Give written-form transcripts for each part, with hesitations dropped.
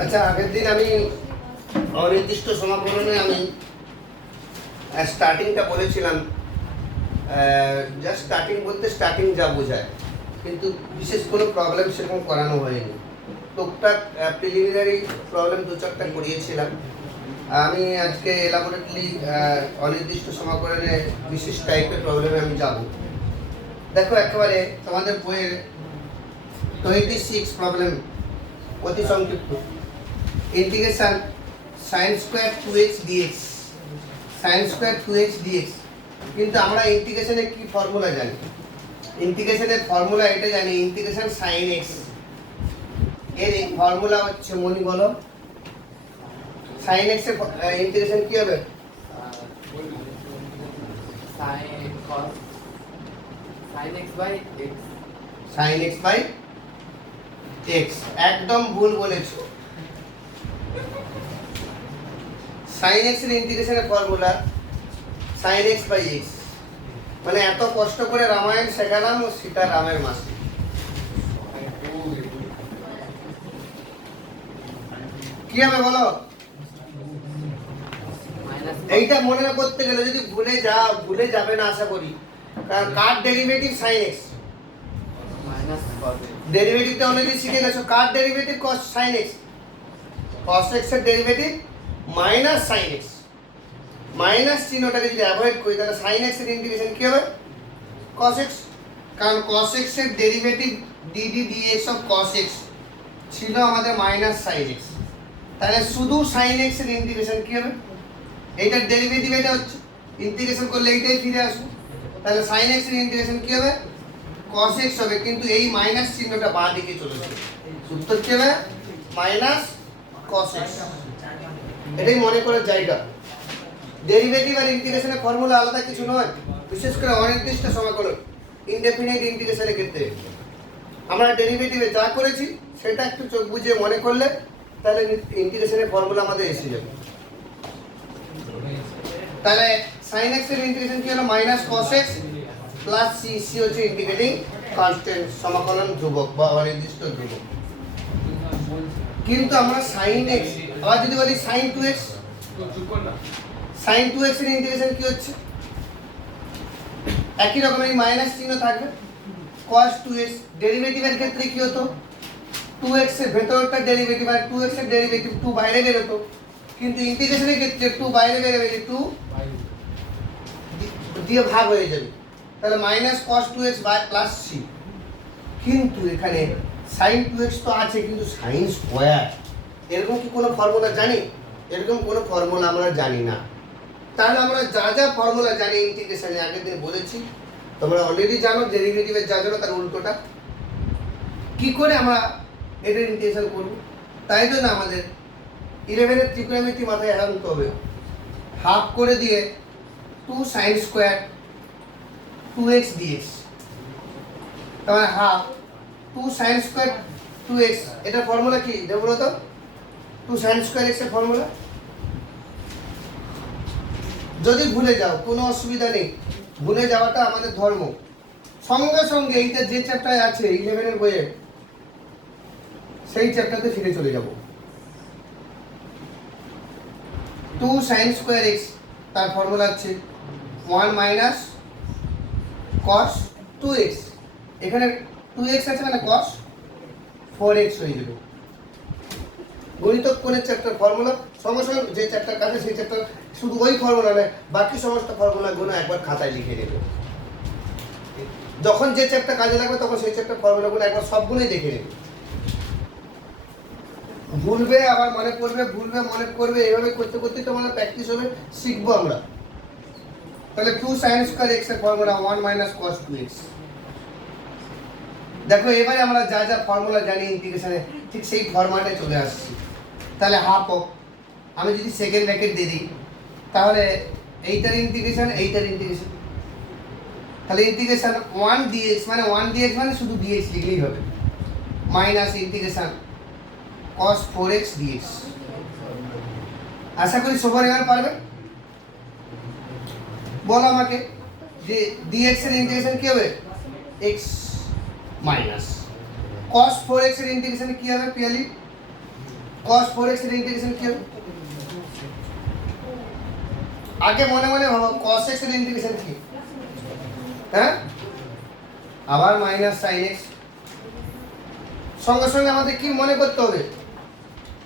আচ্ছা, আগের দিন আমি অনির্দিষ্ট সমাকলনে আমি স্টার্টিংটা বলেছিলাম। জাস্ট স্টার্টিং বলতে স্টার্টিং যা বোঝায়, কিন্তু বিশেষ কোনো প্রবলেম সেরকম করানো হয়নি। টুকটাক প্রিলিমিনারি প্রবলেম দু চারটা করিয়েছিলাম। আমি আজকে এলাবোরেটলি অনির্দিষ্ট সমাকলনে বিশেষ টাইপের প্রবলেমে আমি যাব। দেখো, একেবারে তোমাদের বইয়ের 26 প্রবলেম অতি সংক্ষিপ্ত। Integration sin square 2x dx, sin square 2x dx। কিন্তু আমরা ইন্টিগ্রেশনের কি ফর্মুলা জানি? ইন্টিগ্রেশনের ফর্মুলা এটা জানি, ইন্টিগ্রেশন sin x এর ফর্মুলা হচ্ছে, মনি বলো, sin x এর ইন্টিগ্রেশন কি হবে? sin x by x। sin x by x। একদম ভুল বলেছো। sin x এর ইন্টিগ্রেশনের formula sin x by x। মানে এত কষ্ট করে রামায়ণ শেখালাম ও সীতা রামের মাসি। কি হবে বলো? এইটা মনে করতে গেলে যদি ভুলে যাবে না আশা করি, কারণ কার ডেরিভেটিভ sin x, ডেরিভেটিভটা অলরেডি শিখে গেছো। কার derivative cos sin x, cos x এর derivative minus sin x। Minus চিহ্নটাকে যদি অ্যাভয়েড করি তাহলে sin x এর ইন্টিগ্রেশন কি হবে? cos x। কারণ cos x এর derivative dd dx of cos x ছিল আমাদের মাইনাস sin x। তাহলে শুধু sin x এর ইন্টিগ্রেশন কি হবে? এইটার ডেরিভেটিভ এটা হচ্ছে, ইন্টিগ্রেশন করলে এইটাই ফিরে আসবে। তাহলে sin x এর ইন্টিগ্রেশন কি হবে? cos x হবে। কিন্তু এই মাইনাস চিহ্নটা বাঁ দিকে চলে যাবে, উত্তর কি হবে? Minus cos x। এটাই মনে করার জায়গা। ডেরিভেটিভ আর ইন্টিগ্রেশনের ফর্মুলা আলাদা কিছু নয়, বিশেষ করে অনির্দিষ্ট সমাকলন, ইনডেফিনিট ইন্টিগ্রেশনের ক্ষেত্রে আমরা ডেরিভেটিভে যা করেছি সেটা একটু চোখ বুঝিয়ে মনে করলে তাহলে ইন্টিগ্রেশনের ফর্মুলা আমাদের এসে যাবে। তাহলে sin x এর ইন্টিগ্রেশন কি হলো? Minus cos x plus c। c হচ্ছে ইন্টিগ্রেটিং কনস্ট্যান্ট, সমাকলন ধ্রুবক বা অনির্দিষ্ট ধ্রুবক। কিন্তু আমরা sin x, আবার যদি বলি sin 2x, sin 2x এর ইন্টিগ্রেশন কি হচ্ছে? একই রকম এই মাইনাস চিহ্ন থাকবে। cos 2x ডেরিভেটিভের ক্ষেত্রে কি হতো? 2x এর ভেতরটা ডেরিভেটিভ আর 2x এর ডেরিভেটিভ 2 বাইরে বের হতো। কিন্তু ইন্টিগ্রেশনের ক্ষেত্রে 2 বাইরে বের হবে, 2 দিয়ে ভাগ হয়ে যাবে। তাহলে minus cos 2x by plus c। কিন্তু এখানে sin 2x তো আছে, কিন্তু sin স্কয়ার এরকম কি কোনো ফর্মুলা জানি? এরকম কোনো ফর্মুলা আমরা জানি না। তাহলে আমরা যা যা ফর্মুলা জানি ইন্টিগ্রেশনে, আগের দিন বলেছি, তোমরা অলরেডি জানো ডেরিভেটিভের যা জানো তার উল্টোটা। কি করে আমরা এটার ইন্টিগ্রেশন করব? তাই জন্য আমাদের 11 এর ত্রিকোণমিতি মাথায় আনতে হবে। হাফ করে দিয়ে 2 sin স্কয়ার 2x dx, তাহলে হাফ 2 sin স্কয়ার 2x। এটার ফর্মুলা কি দেবো বলো তো? 2 sin স্কয়ার x এর ফর্মুলা। যদি ভুলে যাও কোনো অসুবিধা নেই, ভুলে যাওয়াটা আমাদের ধর্ম। সঙ্গে সঙ্গে এইটা যে চ্যাপ্টারে আছে 11 এর বইয়ে, সেই চ্যাপ্টারতে ফিরে চলে যাব। 2 sin স্কয়ার x তার ফর্মুলা হচ্ছে 1 মাইনাস cos 2x। এখানে 2x আছে মানে cos 4x হয়ে যাবে। গণিতক কোণের চ্যাপ্টার ফর্মুলা সঙ্গে সঙ্গে যে চ্যাপ্টার কাছে সেই চ্যাপ্টার শুধু ওই ফর্মুলা নয়, বাকি সমস্ত ফর্মুলাগুলো একবার খাতায় লিখে নেবে। যখন যে চ্যাপ্টার কাজে লাগবে তখন সেই চ্যাপ্টার ফর্মুলাগুলো একবার সবগুলোই দেখে নেবে। ভুলবে আবার মনে করবে, ভুলবে মনে করবে, এইভাবে করতে করতে তোমাদের প্র্যাকটিস হবে, শিখবো আমরা। তাহলে 2 sin স্কয়ার x এর ফর্মুলা 1 মাইনাস cos 2x। দেখো এবারে আমরা যা যা ফর্মুলা জানি ইন্টিগ্রেশনে, ঠিক সেই ফরম্যাটে চলে আসছি। তাহলে হাফ অফ, আমি যদি সেকেন্ড ব্র্যাকেট দিয়ে দিই তাহলে এইটার ইন্টিগ্রেশন, এইটার ইন্টিগ্রেশন। তাহলে ইন্টিগ্রেশন 1 dx মানে 1 dx মানে শুধু dx লিখলেই হবে, minus integration cos 4x dx। আশা করি সবার এবার পারবে। বলো আমাকে যে dx এর ইন্টিগ্রেশন কি হবে? x মাইনাস cos 4x এর ইন্টিগ্রেশন কি হবে পিয়ালি? cos 4x এর ইন্টিগ্রেশন কি হবে? আগে মনে মনে ভাবো cos x এর ইন্টিগ্রেশন কি? হ্যাঁ, আবার মাইনাস sin x। সঙ্গে সঙ্গে আমাদের কি মনে করতে হবে?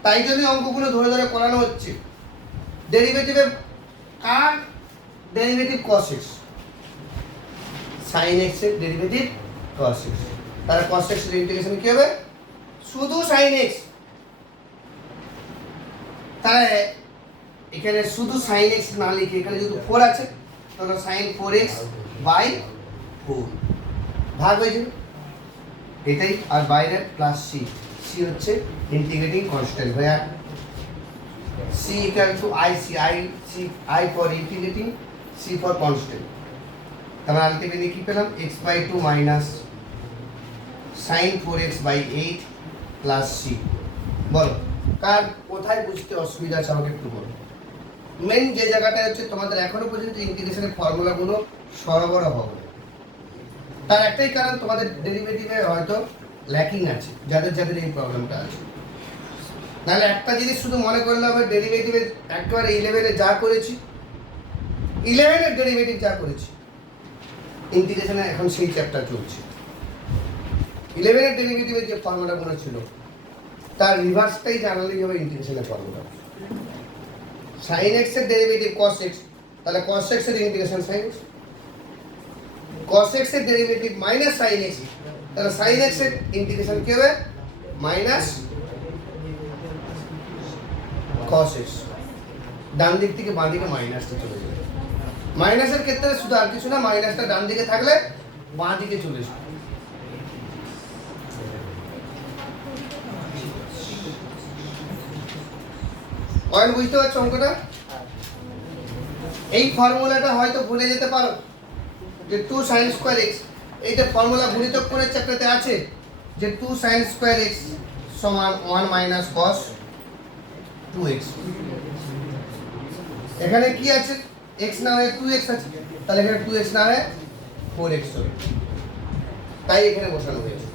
তাই জন্য অঙ্কগুলো ধরে ধরে করানো হচ্ছে। ডেরিভেটিভে কার derivative cos x, sin x এর ডেরিভেটিভ cos x। তাহলে cos x এর ইন্টিগ্রেশন কি হবে? শুধু sin x। তাহলে এখানে শুধু sin x না লিখে এখানে যেহেতু 4 আছে তাহলে sin 4x বাই 4 ভাগ হয়ে যাবে এটাই। আর বাইরে প্লাস c, c হচ্ছে ইন্টিগ্রেটিং কনস্ট্যান্ট ভাইয়া। c equal to i for integrating, c for constant. তাহলে আলটিমেটলি কি পেলাম? x by 2 minus sin 4x by 8 plus c। বলো কার কোথায় বুঝতে অসুবিধা আছে আমাকে একটু বলো। মেন যে জায়গাটা হচ্ছে তোমাদের এখনো পর্যন্ত ইন্টিগ্রেশনের ফর্মুলাগুলো সরবরাহ হবে, তার একটাই কারণ তোমাদের ডেরিভেটিভে হয়তো ল্যাকিং আছে, যাদের যাদের এই প্রবলেমটা আছে। নাহলে একটা জিনিস শুধু মনে করলে হবে, ডেরিভেটিভে একেবারে 11-এ যা করেছি, 11-এর ডেরিভেটিভ যা করেছি ইন্টিগ্রেশনে এখন সেই চ্যাপ্টার চলছে। 11-এর ডেরিভেটিভের যে ফর্মুলাগুলো ছিল তার রিভার্সটাই জানালেই হবে ইন্টিগ্রেশনের ফর্মুলা। sin x এর ডেরিভেটিভ cos x, তাহলে cos x এর integration sin x। cos x এর ডেরিভেটিভ মাইনাস sin x, তাহলে sin x এর ইন্টিগ্রেশন কি হবে? Minus cos x। ডান দিক থেকে বাঁ দিকে মাইনাসটা চলে যাবে। মাইনাসের ক্ষেত্রে শুধু আর কিছু না, মাইনাসটা ডান দিকে থাকলে বাঁ দিকে চলে যাবে। পয়েন্ট বুঝতে পারছো অঙ্কটা? এই ফর্মুলাটা হয়তো ভুলে যেতে পারো যে 2 sin স্কয়ার x, এইটা ফর্মুলা গুণিতক করে চ্যাপ্টারতে আছে যে 2 sin স্কয়ার x সমান 1 মাইনাস cos 2x। এখানে কি আছে? x না হয়ে 2x আছে, তাহলে এখানে 2x না হয়ে 4x হবে, তাই এখানে বসানো হয়েছে।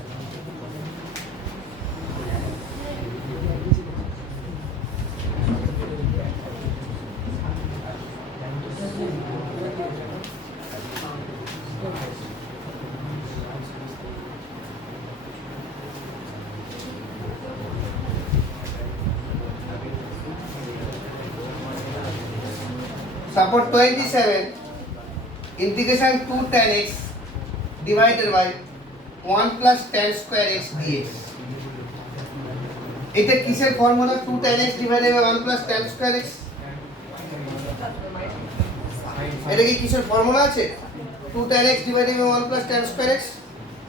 Support 27 integration 2 tan x divided by 1 plus tan square x dx। এটা কিসের formula? 2 tan x divided by 1 plus tan square x। এটা কি কিসের ফর্মুলা আছে? 2 tan x divided by 1 plus tan square x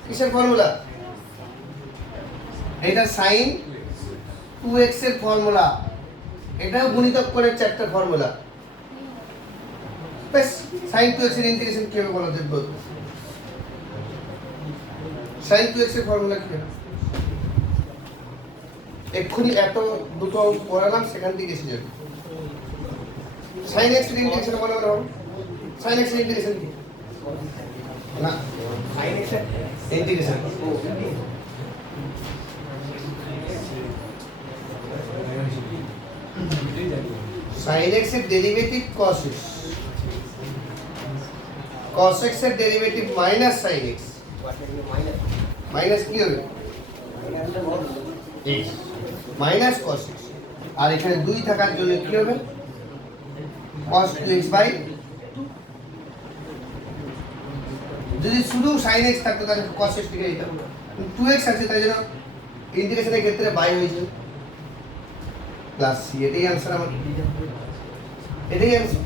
কিসের ফর্মুলা? এটা sin 2x এর formula, এটাও গুণিতক করে চ্যাপ্টার ফর্মুলা। বেশ, sin 2x এর ইন্টিগ্রেশন কি হবে বলো দেখব। sin 2x এর ফর্মুলা কি হবে? এক্ষুনি এত দুটো পড়ালাম সেখান থেকে এসে যাবে। sin x এর ইন্টিগ্রেশন মনে মনে হবে। sin x এর ইন্টিগ্রেশন কি? না, sin x এর ইন্টিগ্রেশন sin x এর derivative cos x, cos x এর derivative minus sin x। Minus কি হবে? x minus cos x। আর এখানে 2 থাকার জন্য কি হবে? cos 2x বাই, যদি শুধু sin x থাকতো তাহলে cos x লিখে দিতাম, 2x আছে তাই জন্য ইন্টিগ্রেশনের ক্ষেত্রে বাই হয়ে যাবে প্লাস c। এটাই आंसर আমার, এটাই आंसर।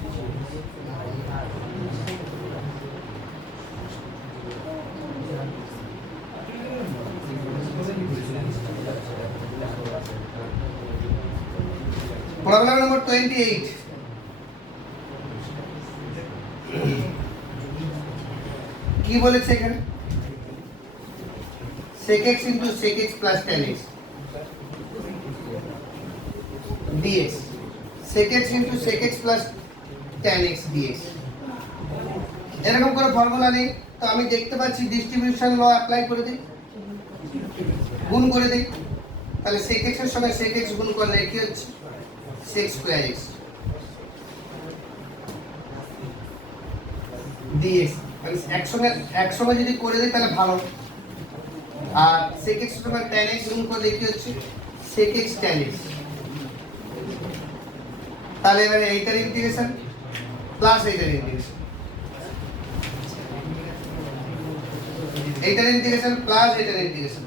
প্রবলেম নম্বর 28। কি বলেছে এখানে? sec x into sec x plus tan x dx, sec x into sec x plus tan x dx। এরকম করে ফর্মুলা নেই তো আমি দেখতে পাচ্ছি ডিস্ট্রিবিউশন ল অ্যাপ্লাই করে দিই। গুণ করে দিই, তাহলে sec x এর সঙ্গে sec x গুণ করলে কি হচ্ছে sec স্কয়ার x dx, মানে একসঙ্গে যদি করে দিই তাহলে ভালো। আর sec x সমান tan x গুণ করলে কি হচ্ছে sec x tan x। তাহলে এবারে এইটার ইন্টিগ্রেশন প্লাস এইটার ইন্টিগ্রেশন, এইটার ইন্টিগ্রেশন প্লাস এইটার ইন্টিগ্রেশন,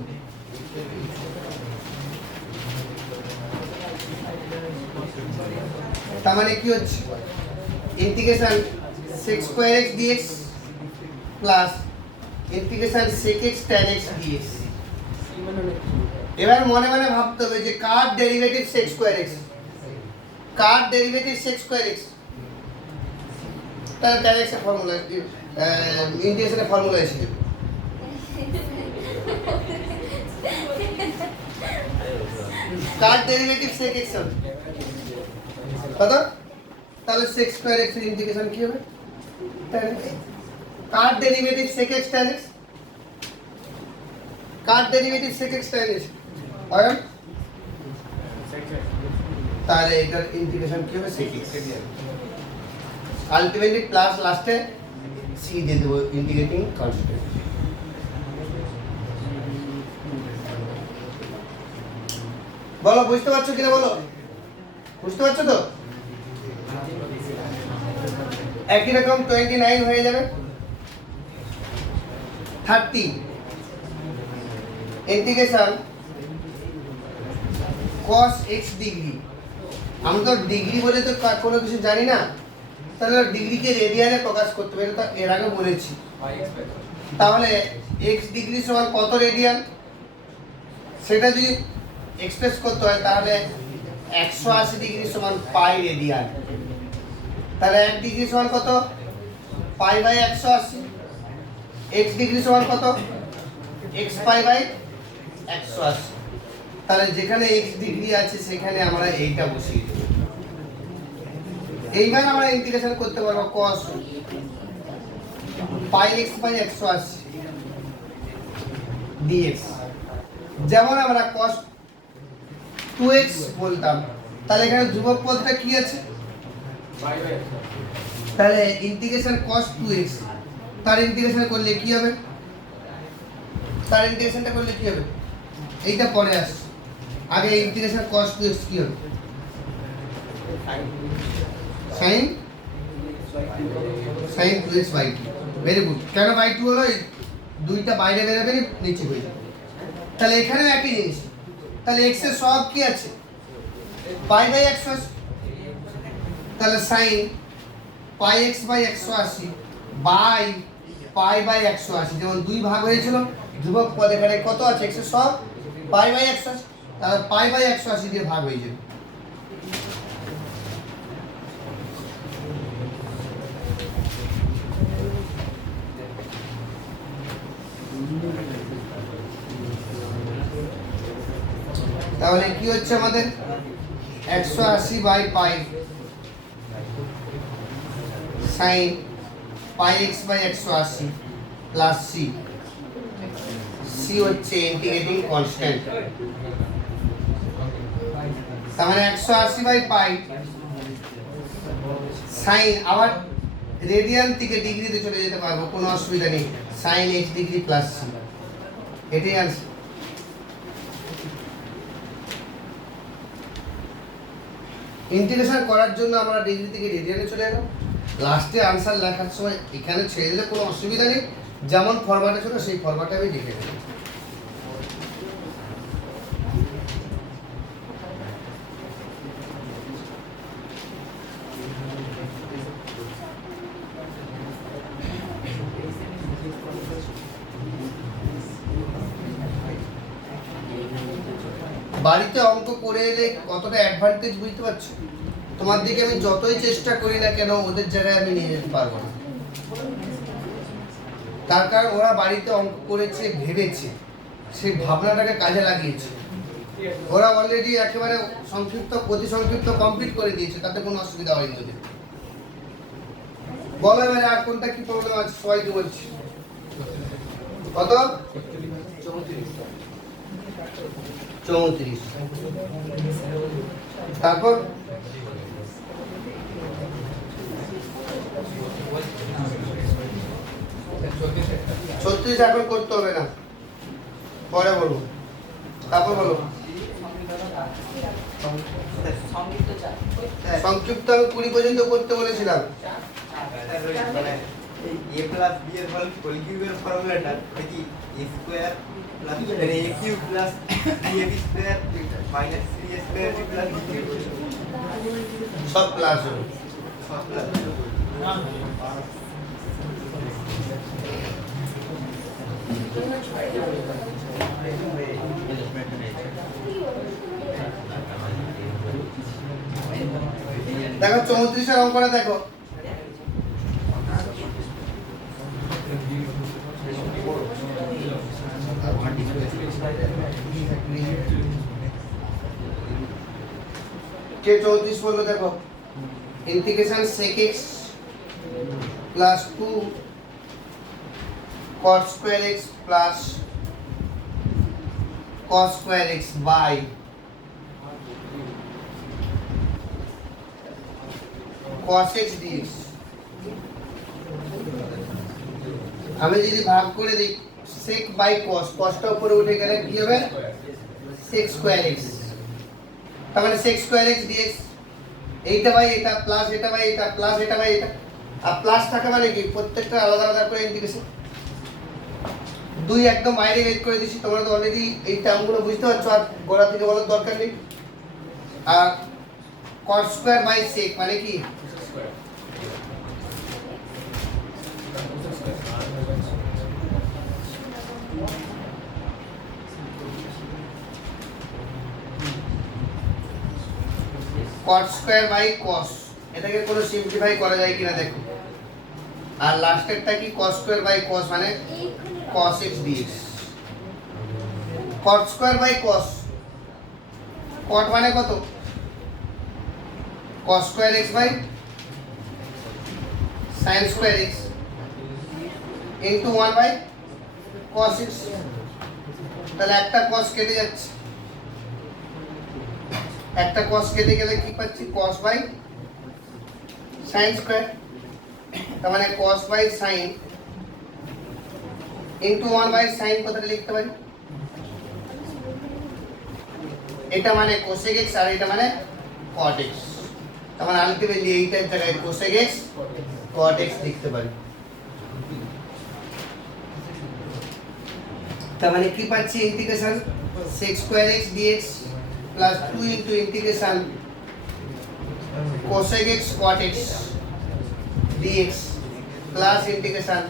তার মানে কি হচ্ছে integration sec square x dx plus integration sec x tan x dx। এবার মনে মনে ভাবতে হবে যে কার ডেরিভেটিভ sec স্কয়ার x, কার ডেরিভেটিভ sec স্কয়ার x, তাহলে tan x এর ফর্মুলা ইন্টিগ্রেশনের ফর্মুলা এসে যাবে। কার ডেরিভেটিভ sec x হবে কত, তাহলে sec স্কয়ার x এর ইন্টিগ্রেশন কি হবে tan x। কার derivative sec x tan x, কার derivative sec x tan x হয়, তাহলে এটার ইন্টিগ্রেশন কি হবে sec x, আলটিমেটলি প্লাস লাস্টে c দিয়ে দেবো ইন্টিগ্রেটিং কনস্ট্যান্ট। বলো বুঝতে পারছো কিনা, বলো বুঝতে পারছো তো? একই রকম 29 হয়ে যাবে 30 ইন্টিগ্রেশন cos x ডিগ্রি। আমি তো ডিগ্রি বলে তো কোনো কিছু জানি না, তাহলে ডিগ্রিকে রেডিয়ানে প্রকাশ করতে হবে, এটা তো এর আগে বলেছি। তাহলে x ডিগ্রি সমান কত রেডিয়ান সেটা যদি এক্সপ্রেস করতে হয় তাহলে 180 ডিগ্রি সমান পাই রেডিয়ান। তাহলে 1 ডিগ্রি সমান কত, পাই বাই 180। x ডিগ্রি সমান কত, x পাই বাই 180। তাহলে যেখানে x ডিগ্রি আছে সেখানে আমরা এইটা বসিয়ে দেব। এইবার আমরা ইন্টিগ্রেশন করতে পারবো cos pi x by 180 dx। যেমন আমরা cos 2x বলতাম, তাহলে এখানে ধ্রুবক পদটা কি আছে, তাহলে ইন্টিগ্রেশন cos 2x, তার ইন্টিগ্রেশন করলে কি হবে, তার ইন্টিগ্রেশনটা করলে কি হবে, এইটা পরে আসছে, আগে ইন্টিগ্রেশন cos 2x কি হবে, sin 2x by 2। Very good. কেন বাই 2 হলো, দুইটা বাইরে বেরোবে নিচে হয়ে যাবে। তাহলে এখানেও একই জিনিস, তাহলে x এর সহগ কি আছে পাই বাই 180, তাহলে sin pi x by 180 by pi by 180, যেমন দুই ভাগ হয়েছিল ধ্রুবক পদ, এখানে কত আছে x এর সহগ পাই বাই 180, তাহলে পাই বাই 180 দিয়ে ভাগ হয়ে যাবে। তাহলে কি হচ্ছে আমাদের 180 by pi sin pi x by 180 plus c, c হচ্ছে ইন্টিগ্রেটিং কনস্ট্যান্ট। তার মানে 180 বাই পাই sin, আবার রেডিয়ান থেকে ডিগ্রিতে চলে যেতে পারবো, কোনো অসুবিধা নেই, sin x degree plus c, এটাই आंसर। ইন্টিগ্রেশন করার জন্য আমরা ডিগ্রি থেকে রেডিয়ানে চলে এলাম, লাস্টে आंसर লেখার সময় এখানে ছেড়ে দিলে কোনো অসুবিধা নেই, যেমন ফরম্যাটে ছিল সেই ফরম্যাটে আমি লিখে দেব। বাড়িতে অঙ্ক করে এলে কতটা অ্যাডভান্টেজ বুঝতে পারছো? তোমার দিকে আমি যতই চেষ্টা করি না কেন ওদের জায়গায় আমি নিয়ে যেতে পারবো না, তার কারণ ওরা বাড়িতে অঙ্ক করেছে, ভেবেছে, সেই ভাবনাটাকে কাজে লাগিয়েছে। ওরা অলরেডি একেবারে সংক্ষিপ্ত অতি সংক্ষিপ্ত কমপ্লিট করে দিয়েছে, তাতে কোনো অসুবিধা হয়নি ওদের। বলো এবারে আর কোনটা কি প্রবলেম আছে, সবাইকে বলছি। কত? 34। তারপর ছত্রিশ এখন করতে হবে না, পরে বলবো। তারপর বলো। সংক্ষিপ্ত আমি 20 পর্যন্ত করতে বলেছিলাম। মানে a প্লাস b এর হোল কিউবের ফর্মুলাটা কি a square plus a cube plus bab square minus 3a square plus b cube সব প্লাস হবে। সব প্লাস দেখো 34 অঙ্কটা দেখো। কে 34 বললো দেখো। Integration sec x plus 2 cos square x plus cos square x by cos x dx। আমি যদি ভাগ করে দিই sec বাই cos, cosটা উপরে উঠে গেলে কি হবে sec square x, তার মানে sec square x dx। এইটা বাই এটা প্লাস এটা বাই এটা প্লাস এটা বাই এটা, আর প্লাস থাকা মানে কি প্রত্যেকটা আলাদা আলাদা করে ইন্টিগ্রেশন। দুই একদম বাইরে বের করে দিছি, তোমরা তো অলরেডি এই টার্মগুলো বুঝতে পারছো, আর গোড়া থেকে বলার দরকার নেই। আর cos স্কয়ার বাই sec মানে কি cot স্কয়ার বাই cos, এটাকে কোনো সিম্পলিফাই করা যায় কিনা দেখো। আর লাস্টেরটা কি cos স্কয়ার বাই cos মানে cos x dx। cot square by cos, cot মানে কত cos square x by sin square x into 1 by cos x। তাহলে একটা cos কেটে যাচ্ছে, একটা cos কেটে গেলে কি পাচ্ছি cos বাই sin স্কয়ার, তার মানে cos by sin into 1 by sin কথাটা লিখতে পারি। এটা মানে cosec x আর এটা মানে cot x, তার মানে আলটিমেটলি এইটার জায়গায় cosec x cot x লিখতে পারি। তার মানে কি পাচ্ছি integration sec square x dx plus 2 into integration cosec x cot x dx plus integration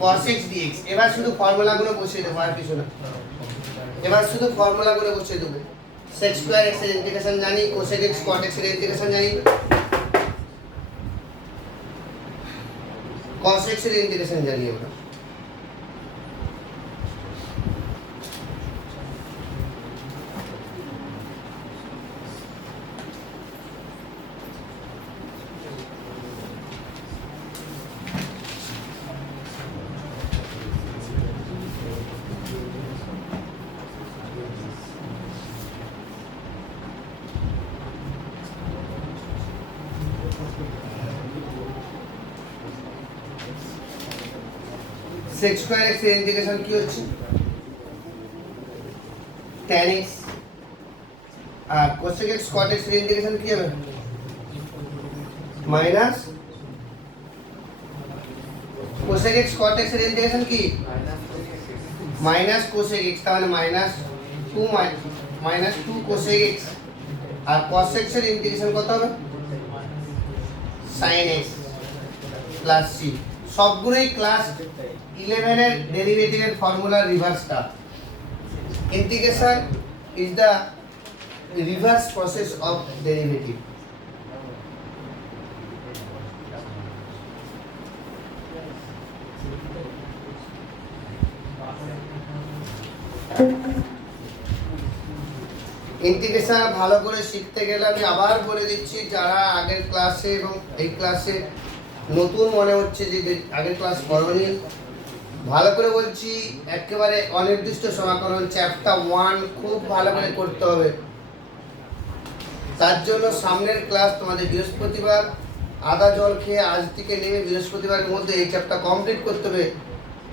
cos x dx। এবার শুধু ফর্মুলাগুলো বসিয়ে দেবো, আর কিছু না। এবার শুধু ফর্মুলাগুলো বসিয়ে দেবো। sec square x এর ইন্টিগ্রেশন জানি, cosec x cot x এর ইন্টিগ্রেশন জানি, cos x এর ইন্টিগ্রেশন জানি আমরা। sec square x এর ইন্টিগ্রেশন কি হচ্ছে tan x, আর cosec x cot x এর ইন্টিগ্রেশন কি হবে minus cosec x cot x এর ইন্টিগ্রেশন কি মাইনাস cosec x, তার মানে মাইনাস 2 cosec x, আর cos x এর ইন্টিগ্রেশন কত হবে sin x প্লাস c। সবগুলোই ক্লাস 11 এর ডেরিভেটিভের ফর্মুলার রিভার্সটা। Integration is the reverse process of derivative. Integration ভালো করে শিখতে গেলে আমি আবার বলে দিচ্ছি, যারা আগের ক্লাসে এবং এই ক্লাসে নতুন মনে হচ্ছে যে আগের ক্লাস করোনি, ভালো করে বলছি, একেবারে অনির্দিষ্ট সমাকলন চ্যাপ্টার 1 খুব ভালো করে করতে হবে। তার জন্য সামনের ক্লাস তোমাদের বৃহস্পতিবার, আদা জল খেয়ে আজ থেকে নেমে বৃহস্পতিবারের মধ্যে এই চ্যাপ্টার কমপ্লিট করতে হবে,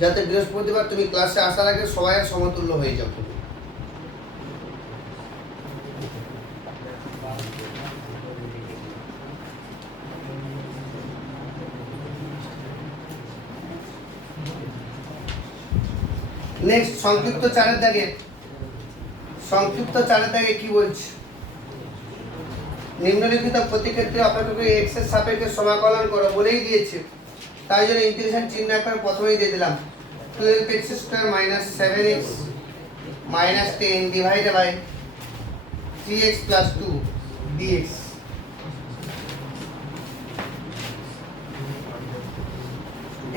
যাতে বৃহস্পতিবার তুমি ক্লাসে আসার আগে সবাই সমতুল্য হয়ে যাও। নেক্সট সংক্ষিপ্ত চারের দাগে কি বলছে? নিম্নলিখিত প্রতিক্ষেত্রে অপেক্ষাকে এক্স এর সাপেক্ষে সমাকলন করো বলেই দিয়েছে, তাই জন্য ইন্টিগ্রেশন চিহ্ন একবার প্রথমেই দিয়ে দিলাম। 12x square minus 7x minus 10 divided by 3x plus 2 dx।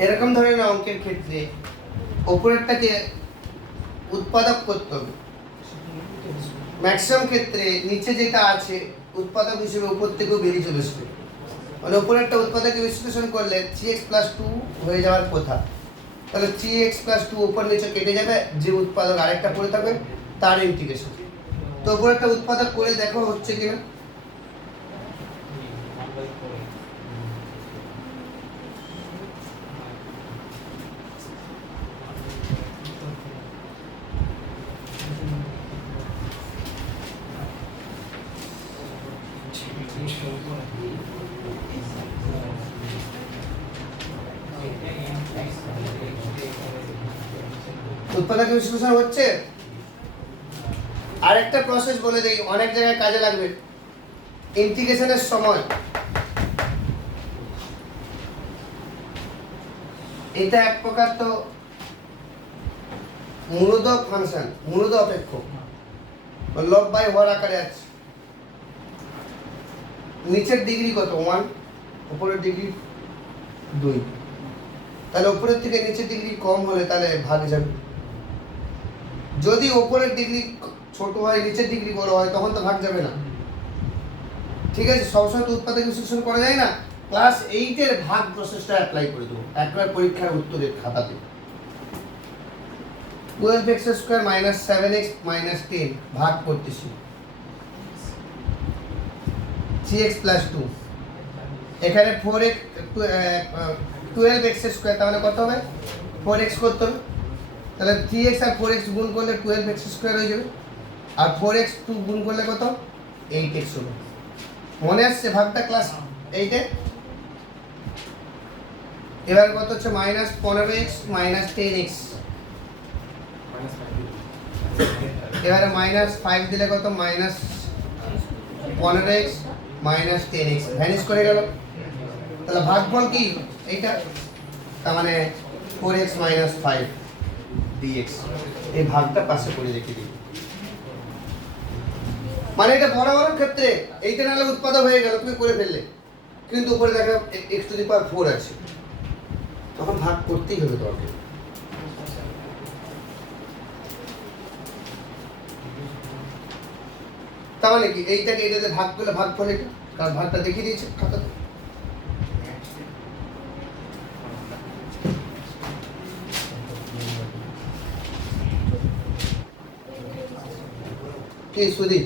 এরকম ধরনের অঙ্কের ক্ষেত্রে উপরেরটাকে উৎপাদক করতে হবে। ম্যাক্সিমাম ক্ষেত্রে নিচে যেটা আছে উৎপাদক হিসেবে উপর থেকেও বেরিয়ে চলে আসবে, মানে উপরেরটা উৎপাদকে বিশ্লেষণ করলে 3x প্লাস 2 হয়ে যাওয়ার কথা, তাহলে 3x প্লাস 2 উপর নিচে কেটে যাবে, যে উৎপাদক আরেকটা পড়ে থাকবে তার ইন্টিগ্রেশন। তো উপরেরটা উৎপাদক করে দেখো হচ্ছে কিনা। উৎপাদক বিশ্লেষণ হচ্ছে। আরেকটা প্রসেস বলে দেই, অনেক জায়গায় কাজে লাগবে। ইন্টিগ্রেশনের সময় এটা এক প্রকার তো মূলদক ফাংশন, মূলদ অপেক্ষক, লব বাই হর আকারে আছে। নিচের ডিগ্রি কত? 1, উপরের ডিগ্রি 2। তাহলে উপরের থেকে নিচের ডিগ্রি কম হলে তাহলে ভাগ যাবে। যদি উপরের ডিগ্রি ছোট হয় নিচের ডিগ্রি বড় হয় তখন তো ভাগ যাবে না। ঠিক আছে, সবসময় তো উৎপাদক বিশ্লেষণ করা যায় না। ক্লাস 8 এর ভাগ প্রসেসটা অ্যাপ্লাই করে দেবো একবার পরীক্ষার উত্তরের খাতাতে। 12x square minus 7x minus 10 ভাগ করতেছি 3x প্লাস 2। এখানে 4x 12x স্কয়ার, তাহলে কত হবে? 4x করতে হবে। তাহলে 3x আর 4x গুণ করলে 12x স্কয়ার হয়ে যাবে, আর 4x 2 গুণ করলে কত? 8x হবে। মনে আসছে ভাগটা ক্লাস 8 এ? এবার কত হচ্ছে? Minus 15x minus 10x। এবারে মাইনাস 5 দিলে কত? Minus 15x minus 10x vanish করে গেল। তাহলে ভাগফল কি এইটা? তার মানে 4x মাইনাস 5 dx। এই ভাগটা পাশে করে রেখে দিই। মানে এটা বড় বড় ক্ষেত্রে এইটা নাহলে উৎপাদক হয়ে গেল, তুমি করে ফেললে, কিন্তু উপরে দেখা x টু দি পাওয়ার 4 আছে, তখন ভাগ করতেই হবে তোমাকে। তার মানে কি এইটাকে এটাতে ভাগ করলে ভাগ করে, কারণ ভাগটা দেখিয়ে দিয়েছে খাতাতে। কি সুদীপ,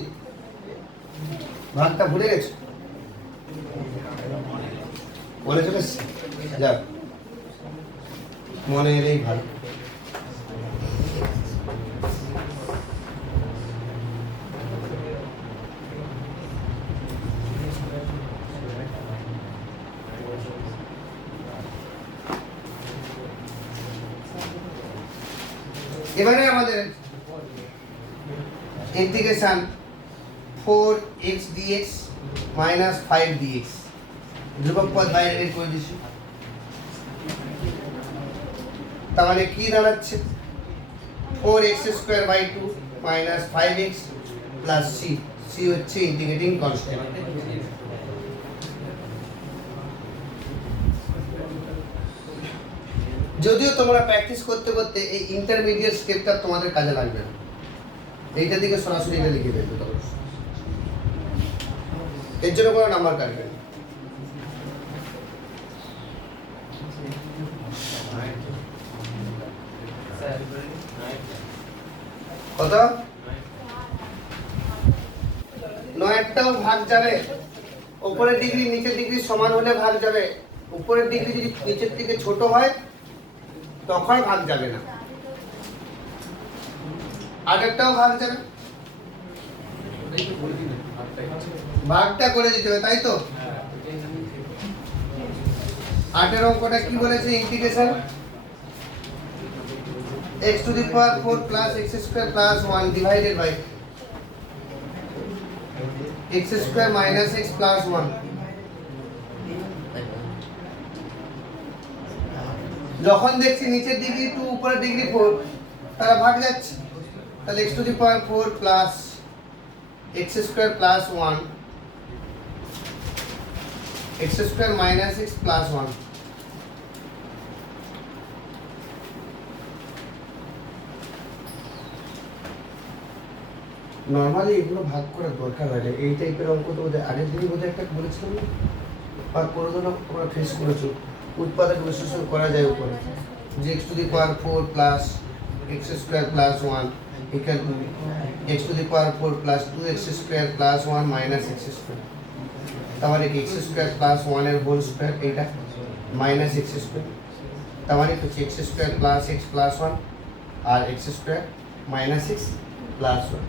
ভাগটা ভুলে গেছো? মনে চলে এসছে? যাক, মনে এলেই ভালো। এবারে আমাদের integration 4x dx minus 5 dx ধ্রুবক পদ বাইরে বের করে দিছি। তার মানে কি দাঁড়াচ্ছে? 4x square by 2 minus 5x plus c। c হচ্ছে ইন্টিগ্রেটিং কনস্ট্যান্ট। যদিও তোমরা প্র্যাকটিস করতে করতে এই ইন্টারমিডিয়েট স্টেপটা তোমাদের কাজে লাগবে না, এইটা থেকে সরাসরি এটা লিখে ফেলবে তখন, এর জন্য কোনো নাম্বার কাটবে না। কত 9টাও ভাগ যাবে, উপরের ডিগ্রি নিচের ডিগ্রি সমান হলে ভাগ যাবে, উপরের ডিগ্রি যদি নিচের থেকে ছোট হয় তখন ভাগ যাবে না। 8টাও ভাগ যাবে, ভাগটা করে দিতে হবে, তাই তো? 8 অঙ্কটা কি বলেছে? Integration x to the power 4 plus x square plus 1 divided by x square minus x plus 1। যখন দেখছি নিচের ডিগ্রি 2 উপরের ডিগ্রি 4 তারা ভাগ যাচ্ছে, তাহলে x to the power 4 plus x square plus 1 x square minus x plus 1। Normally এগুলো ভাগ করার দরকার হয় না, এই টাইপের অঙ্ক তো বোধহয় আগের দিনই বোধহয় একটা বলেছিলাম না, আর কোনোদিনও তোমরা ফেস করেছো। উৎপাদক বিশ্লেষণ করা যায় উপরে, যে x to the power 4 plus x square plus 1 equal to x to the power 4 plus 2x square plus 1 minus x square। তার মানে x square plus 1 এর হোল স্কয়ার, এটা মাইনাস x square, তার মানে হচ্ছে x square plus x plus 1 আর x square minus x plus 1।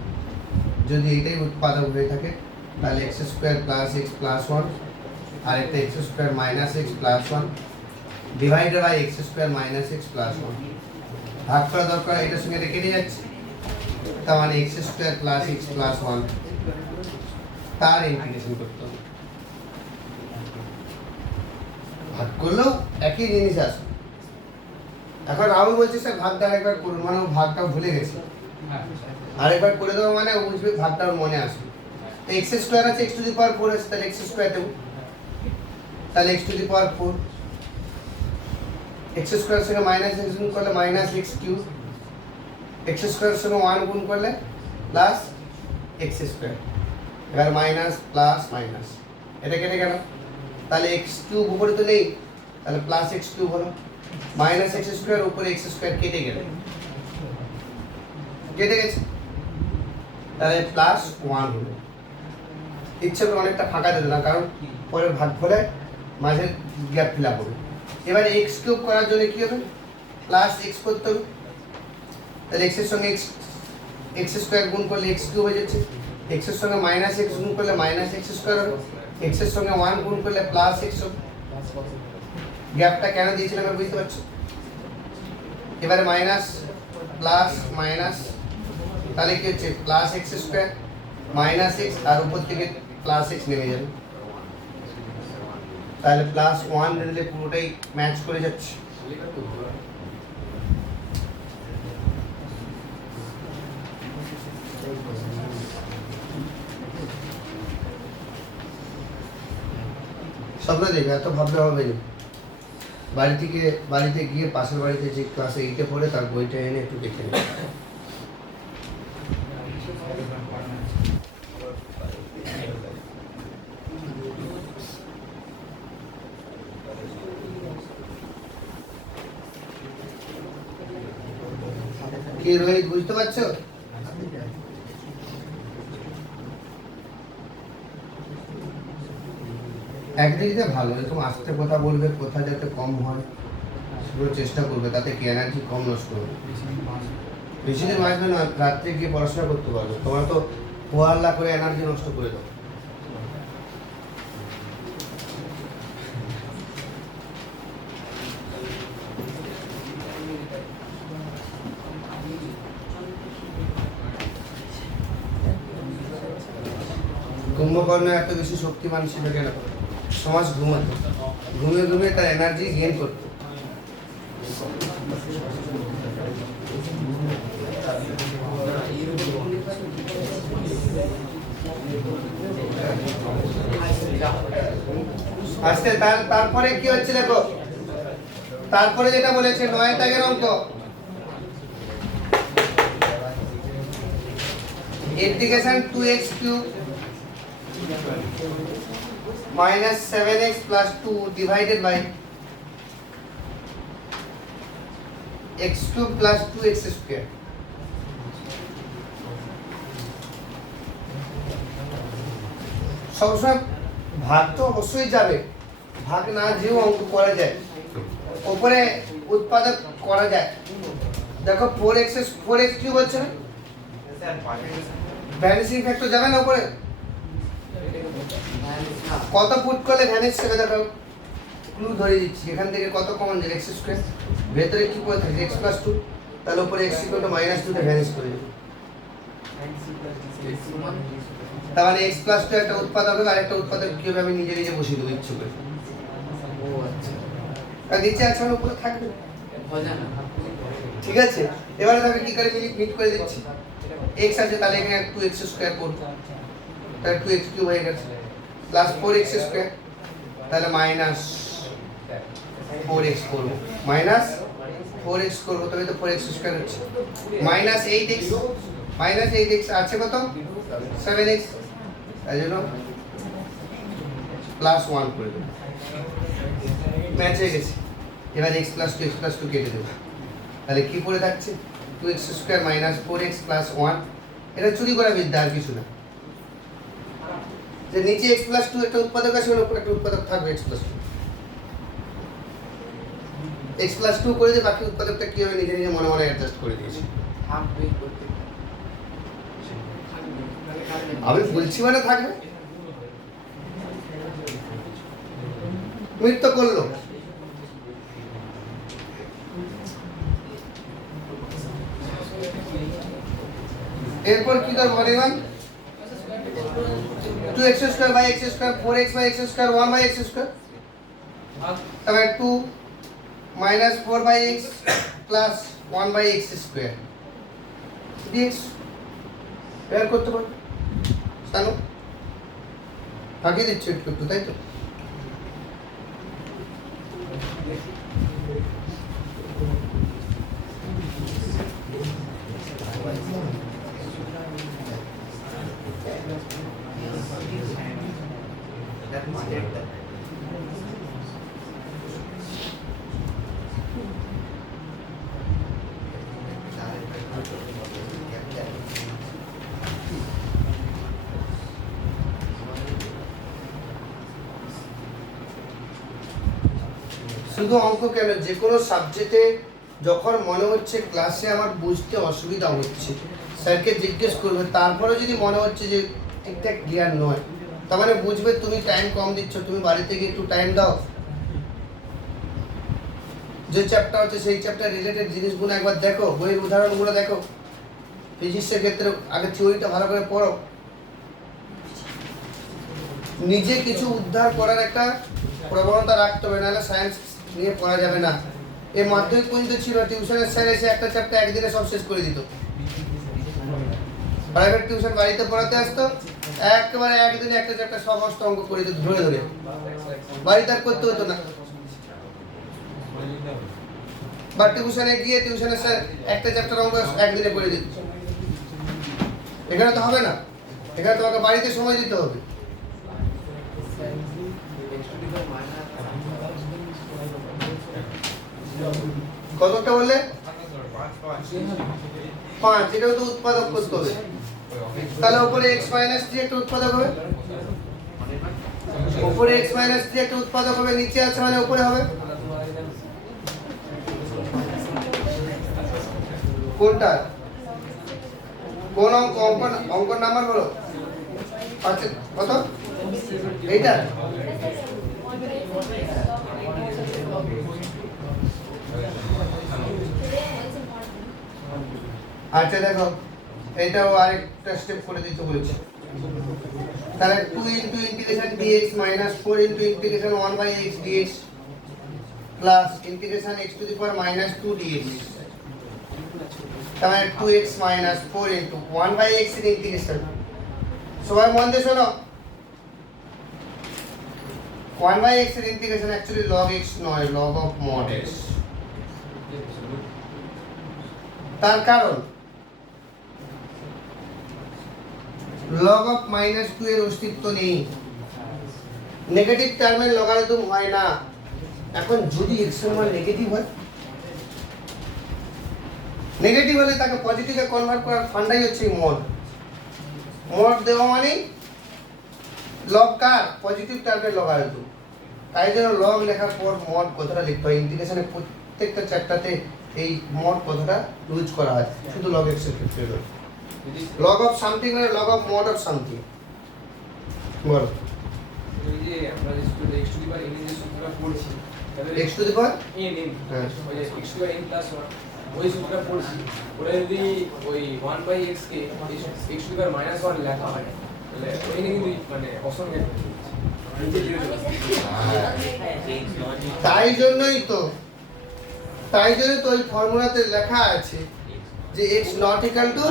যদি এটাই উৎপাদক হয়ে থাকে তাহলে x square plus x plus 1 আর একটা x square minus x plus 1 divided by x square minus x plus 1। ভাগ করা দরকার, এটার সঙ্গে এটা কেটে যাচ্ছে, তার মানে x square plus x plus 1 তার ইন্টিগ্রেশন করতে হবে। ভাগ করলেও একই জিনিস আসে। এখন রাহুল বলছে স্যার ভাগটা আরেকবার করুন, মানে ও ভাগটা ভুলে গেছে, আরেকবার করে দেবো মানে ও বুঝবে, ভাগটা ওর মনে আসবে। তো x স্কয়ার আছে, x টু দি পাওয়ার 4 আছে, তাহলে x স্কয়ার দেবো, তাহলে x to the power 4 x square সঙ্গে মাইনাস x গুণ করলে minus x cube, x square সঙ্গে 1 গুণ করলে প্লাস x স্কয়ার, এবার মাইনাস প্লাস মাইনাস, এটা কেটে গেল, তাহলে x কিউব উপরে তো নেই, তাহলে প্লাস x কিউব হলো, মাইনাস x স্কয়ার উপরে x স্কয়ার কেটে গেল, কেটে গেছে, তাহলে প্লাস 1 হলো। ইচ্ছে করে অনেকটা ফাঁকা দিতে না, কারণ পরে ভাগ করে মাঝে গ্যাপ ফিল আপ হবে। এবার x কিউব করার জন্য কি হবে? প্লাস x করতে হবে, তাহলে x এর সঙ্গে x স্কয়ার গুণ করলে x কিউব হয়ে যাচ্ছে, x এর সঙ্গে মাইনাস x গুণ করলে মাইনাস x স্কয়ার হবে, x এর সঙ্গে 1 গুণ করলে প্লাস x হবে। গ্যাপটা কেন দিয়েছিলাম বুঝতে পারছো? এবারে মাইনাস প্লাস মাইনাস, তাহলে কি হচ্ছে plus x square minus x আর উপর থেকে প্লাস x নেমে যাবে, তাহলে প্লাস 1 দিলে পুরোটাই ম্যাচ করে যাচ্ছে। সবটা দেখবে, এত ভাবলে হবে না। বাড়িতে গিয়ে পাশের বাড়িতে যে ক্লাসে 8-এ পড়ে তার বইটা এনে একটু দেখে নেবে। কি রোহিত, বুঝতে পারছো? একদিকে ভালো, এরকম আস্তে কথা বলবে, কথা যাতে কম হয় সেগুলো চেষ্টা করবে, তাতে কি এনার্জি কম নষ্ট হবে। বেশি দিন বাঁচবে না, রাত্রে গিয়ে পড়াশোনা করতে পারবে, তোমরা তো হোয়াল্লা করে এনার্জি নষ্ট করে দাও। কুম্ভকর্ণ এত বেশি শক্তিমান ছিল কেন? সমাজ ঘুমাতো, ঘুমিয়ে ঘুমিয়ে তার এনার্জি গেইন করতো। আস্তে তারপরে কি হচ্ছে দেখো, তারপরে যেটা বলেছে 9 দাগের অঙ্ক, integration 2x cube minus 7x plus 2 divided by x cube plus 2x square. সবসময় ভাগ তো অবশ্যই যাবে, ভাগ না যেও অঙ্ক করা যায়, উপরে উৎপাদক করা যায়। দেখো 4x কিউব হচ্ছে না, স্যার ভ্যানিশিং ফ্যাক্টর যাবে না উপরে, কত পুট করলে ভ্যানিশ হবে দেখো, ক্লু ধরে দিচ্ছি এখান থেকে কত কমন যাবে x স্কয়ার, ভেতরে কি পড়ে থাকে x + 2, তাহলে উপরে x = -2 তে ভ্যানিশ করে যাবে। তার মানে x + 2 একটা উৎপাদক হবে, আর একটা উৎপাদক কি হবে আমি নিজে নিজে বসিয়ে দেবো ইচ্ছে করে। ও আচ্ছা, আর নিচে আছে আর উপরে থাকবে, অজানা। ঠিক আছে। এবারে তাকে কি করে মিট করে দিচ্ছি, x আছে তাহলে এখানে 2x স্কয়ার করব, তাহলে 2x কিউব হয়ে গেছে, প্লাস 4x স্কয়ার, তাহলে মাইনাস 4x করব, মাইনাস 4x করব, তবে তো 4x স্কয়ার হচ্ছে, মাইনাস 8x আছে কত 7x, তাই জন্য প্লাস 1 করে দেব, ম্যাচ হয়ে গেছে। এবার x + 2 কেটে দেব, তাহলে কি পড়ে থাকছে 2x square minus 4x plus 1। এটা চুরি করা বিদ্যা, আর কিছু না। যে নিচে x + 2 একটা উৎপাদক আছে, ওর উপর একটা উৎপাদক থাকবে x + 2, x + 2 করে দিয়ে বাকি উৎপাদকটা কি হবে নিজে নিজে মনে মনে অ্যাডজাস্ট করে দিয়েছি। থাকবে করতে আমি বলছি মানে থাকবে, মিট তো করলো। এরপর কি করব বলিমান, 2x square by x square, 4x by x square, 1 by x square, তাহলে 2 minus 4 by x plus 1 by x square dx বের করতে পারো। জানো আগে দিচ্ছি একটু, তাই তো। শুধু অঙ্ক কেন, যে কোনো সাবজেক্টে যখন মনে হচ্ছে ক্লাসে আমার বুঝতে অসুবিধা হচ্ছে, স্যারকে জিজ্ঞেস করবে, তারপরে যদি মনে হচ্ছে যে ঠিকঠাক ক্লিয়ার নয়, তার মানে বুঝবে তুমি টাইম কম দিচ্ছ, তুমি বাড়িতে গিয়ে একটু টাইম দাও, যে চ্যাপ্টার হচ্ছে সেই চ্যাপ্টার রিলেটেড জিনিসগুলো একবার দেখো, বইয়ের উদাহরণগুলো দেখো, ফিজিক্সের ক্ষেত্রে আগে থিওরিটা ভালো করে পড়ো, নিজে কিছু উদ্ধার করার একটা প্রবণতা রাখতে হবে, নাহলে সায়েন্স নিয়ে পড়া যাবে না। এই মাধ্যমিক পর্যন্ত ছিল টিউশনের স্যার এসে একটা চ্যাপ্টার একদিনে সব শেষ করে দিত, প্রাইভেট টিউশন বাড়িতে পড়াতে আসতো, একেবারে একদিনে একটা চ্যাপ্টার সমস্ত অঙ্ক করে দিত ধরে ধরে, বাড়িতে আর করতে হতো না। বা টিউশনে গিয়ে টিউশনের স্যার একটা চ্যাপ্টার অঙ্ক একদিনে করে দিত, এখানে তো হবে না, এখানে তোমাকে বাড়িতে সময় দিতে হবে। কতটা বললে 5, এটাও তো উৎপাদক করতে হবে, তাহলে উপরে x - 3 একটা উৎপাদক হবে, উপরে x - 3 একটা উৎপাদক হবে, নিচে আছে মানে উপরে হবে। কোনটা কোন অঙ্ক নাম্বার বলো, কত এইটা, আচ্ছা দেখো এটাও আরেকটা স্টেপ করে দিতে বলেছি, তাহলে 2 * integration dx minus 4 * integration 1/x dx plus integration x to the power -2 dx, তাহলে 2x - 4 * 1/x এর ইন্টিগ্রেশন। সবাই মন দিয়ে শোনো, 1/x এর ইন্টিগ্রেশন অ্যাকচুয়ালি log x নয়, log of mod x। তার কারণ log of -2 এর অস্তিত্ব নেই, নেগেটিভ টার্মের লগারিদম হয় না। এখন যদি x এর মান নেগেটিভ হয় নেগেটিভ হলে তাকে পজিটিভে কনভার্ট করার ফান্ডাই হচ্ছে মড। মড দেওয়া মানে লগ কার পজিটিভ টার্মের লগায়িত, তাই জন্য লগ লেখার পর মড কথাটা লিখতে হয়। ইন্টিগ্রেশনের প্রত্যেকটা চ্যাপ্টারতে এই মড কথাটা ইউজ করা হয়, শুধু লগ এক্সের ক্ষেত্রে নয়। লগ অফ সামথিং মানে log of mod of something. বল ওই যে আমরা যে স্কুলে x to the power n এর যে সূত্রটা পড়ছি তাহলে x to the power n হ্যাঁ। ওই যে x to the power n plus 1 ওই সূত্রটা পড়ছি, ওটা যদি ওই 1/x কে x to the power minus 1 লেখা হয় তাহলে ওইখানে কিন্তু মানে অসংখ্য নিচে জিরো চলে আসে। তাই জন্যই তো ওই ফর্মুলাতে লেখা আছে যে x নট ইকুয়াল টু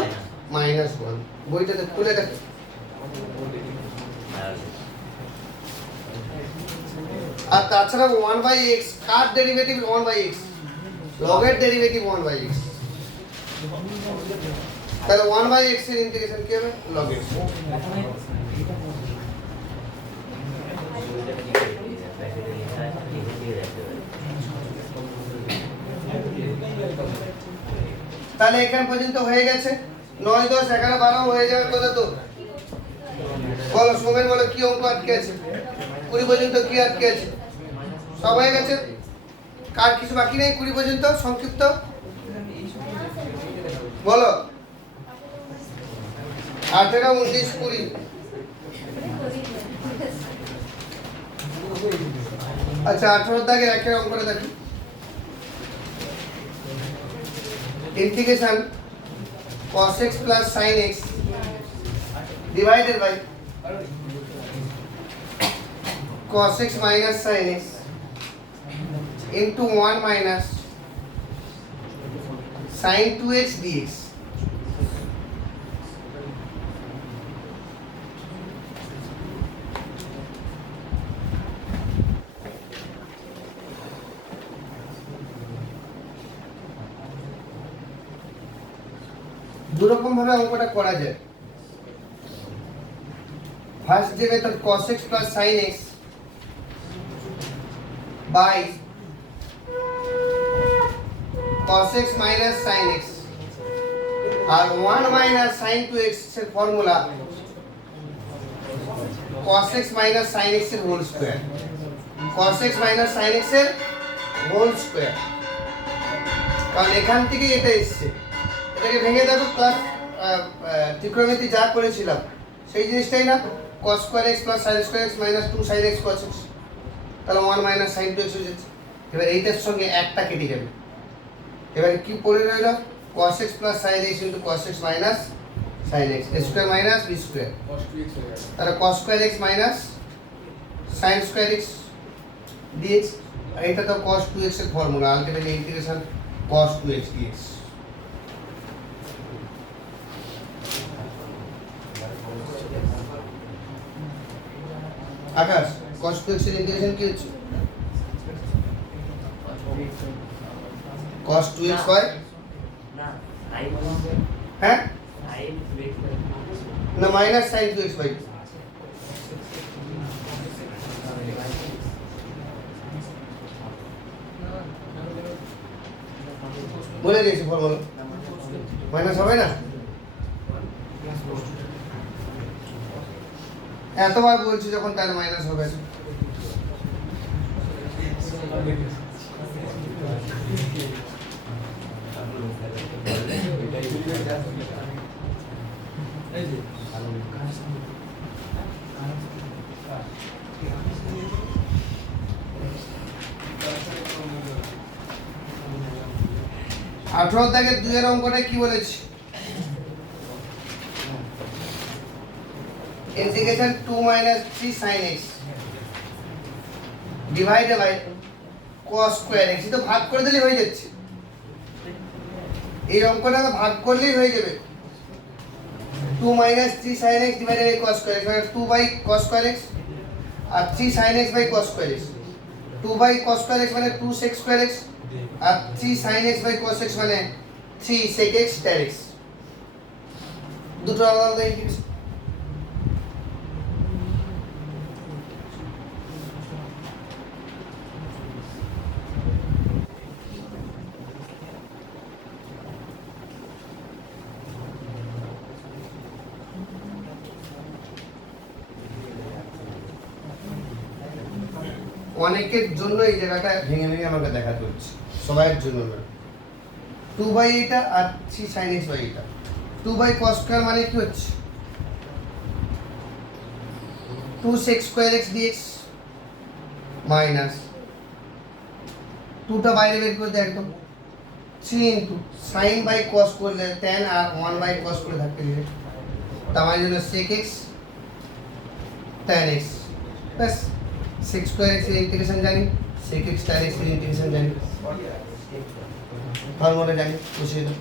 -1। বইটাতে খুলে দেখো। আর তাছাড়া 1/x কার ডেরিভেটিভ 1/x, লগের ডেরিভেটিভ 1/x, তাহলে 1/x এর ইন্টিগ্রেশন কি হবে? log x। তাহলে এখান পর্যন্ত হয়ে গেছে। 9 10 11 12 হয়ে যাওয়ার কথা তো। বলো সোমেন, বলো কি অঙ্ক আটকে আছে? 20 পর্যন্ত কি আটকে আছে? সব হয়ে গেছে? কার কিছু বাকি নেই 20 পর্যন্ত? সংক্ষিপ্ত বলো। 18 19 20। আচ্ছা 18 দাগের একের অঙ্কটা দেখি। Integration cos x plus sin x divided by cos x minus sin x into 1 minus sin 2x dx। দুরকম ভাবে অঙ্কটা করা যায়। ফার্স্ট যে method cos x plus sin x by cos x minus sin x আর 1 minus sin 2x এর formula cos x minus sin x এর whole square. cos x minus sin x এর হোল স্কয়ার, কারণ এখান থেকে এটা এসেছে। এটাকে ভেঙে দেখো, ক্লাস ত্রিকোণমিতি যা করেছিলাম সেই জিনিসটাই না, cos square x plus sin square x minus 2 sin x cos x, তাহলে 1 minus sin 2x হয়ে যাচ্ছে। এবার এইটার সঙ্গে একটা কেটে যাবে। এবার কি পড়ে রইল? cos x plus sin x into cos x minus sin x, a square minus b square, cos 2x হয়ে গেল। তাহলে cos square x minus sin square x dx। আর এটা তো cos 2x এর formula, ultimately integration cos 2x dx। আকাশ cos 2x এর integration কি হচ্ছে? cos 2x হয় হ্যাঁ না মাইনাস sin 2x বাই বলে দিয়েছি ফর্মুলা, মাইনাস হবে না? এতবার বলছি যখন, তাহলে মাইনাস হবে। আঠারো দাগের 2 এর অঙ্কটা কি বলেছি? Integration 2 minus 3 sin x divided by cos square x। তো ভাগ করে দিলেই হয়ে যাচ্ছে। এই অঙ্কটা ভাগ করলেই হয়ে যাবে। 2 minus 3 sin x divided by cos square x মানে 2 বাই cos স্কয়ার x আর 3 sin x by cos square x। 2 by cos square x মানে 2 sec স্কয়ার x আর 3 sin x by cos x মানে 3 sec x tan x। দুটো আলাদা আলাদা integration. অনেকের জন্য এই জায়গাটা ভেঙে ভেঙে আমাকে দেখাতে হচ্ছে, সবাইয়ের জন্য না। 2 এটা আর 3 sin x এটা 2 cos স্কয়ার মানে কি হচ্ছে 2 sec square x dx minus 2টা বাইরে বের করে দে একদম 3 ইনটু sin বাই cos করলে tan আর 1 বাই cos করে থাকতে দিলে তার মানে জন্য sec x tan x plus sec square x এর ইন্টিগ্রেশন জানি sec x tan x এর ইন্টিগ্রেশন জানি ফর্মুলা জানি বসিয়ে দাও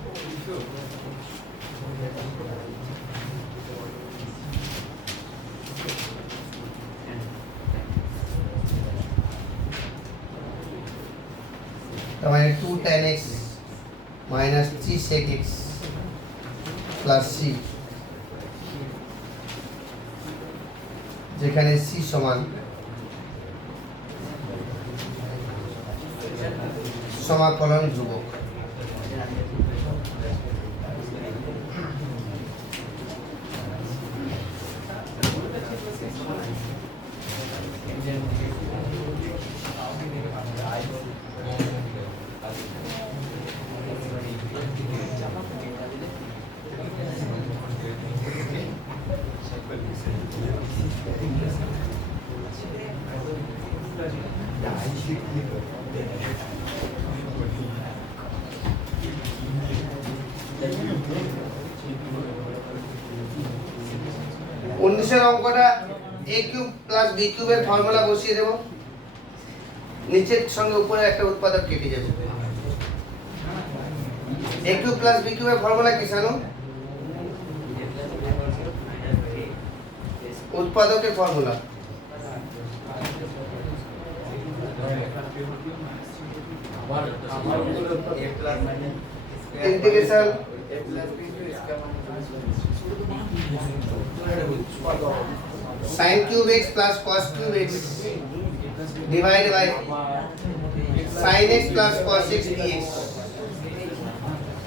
তার মানে 2 tan x minus 3 sec x plus c যেখানে c সমান সমাকলন ধ্রুবক। উনিশের অঙ্কটা a কিউব প্লাস b কিউবের ফর্মুলা বসিয়ে দেব, নিচের সঙ্গে উপরে একটা উৎপাদক কেটে যাবে। a কিউব প্লাস b কিউবের ফর্মুলা কি জানো? উৎপাদকের formula integration sin cube x plus cos cube x divided by sin x plus cos x dx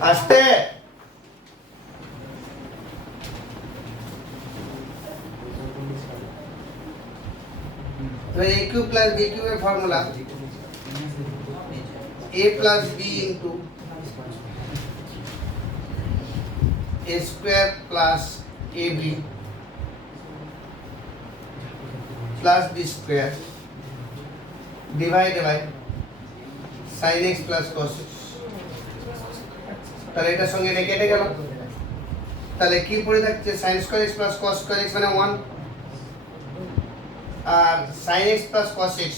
আস্তে তো a cube plus b cube এর formula a plus b into a square plus ab plus b square divided by sin x plus cos x। তাহলে এটার সঙ্গে এটা কেটে গেল, তাহলে কি পড়ে থাকছে sin square x plus cos square x মানে 1 আর sin x plus cos x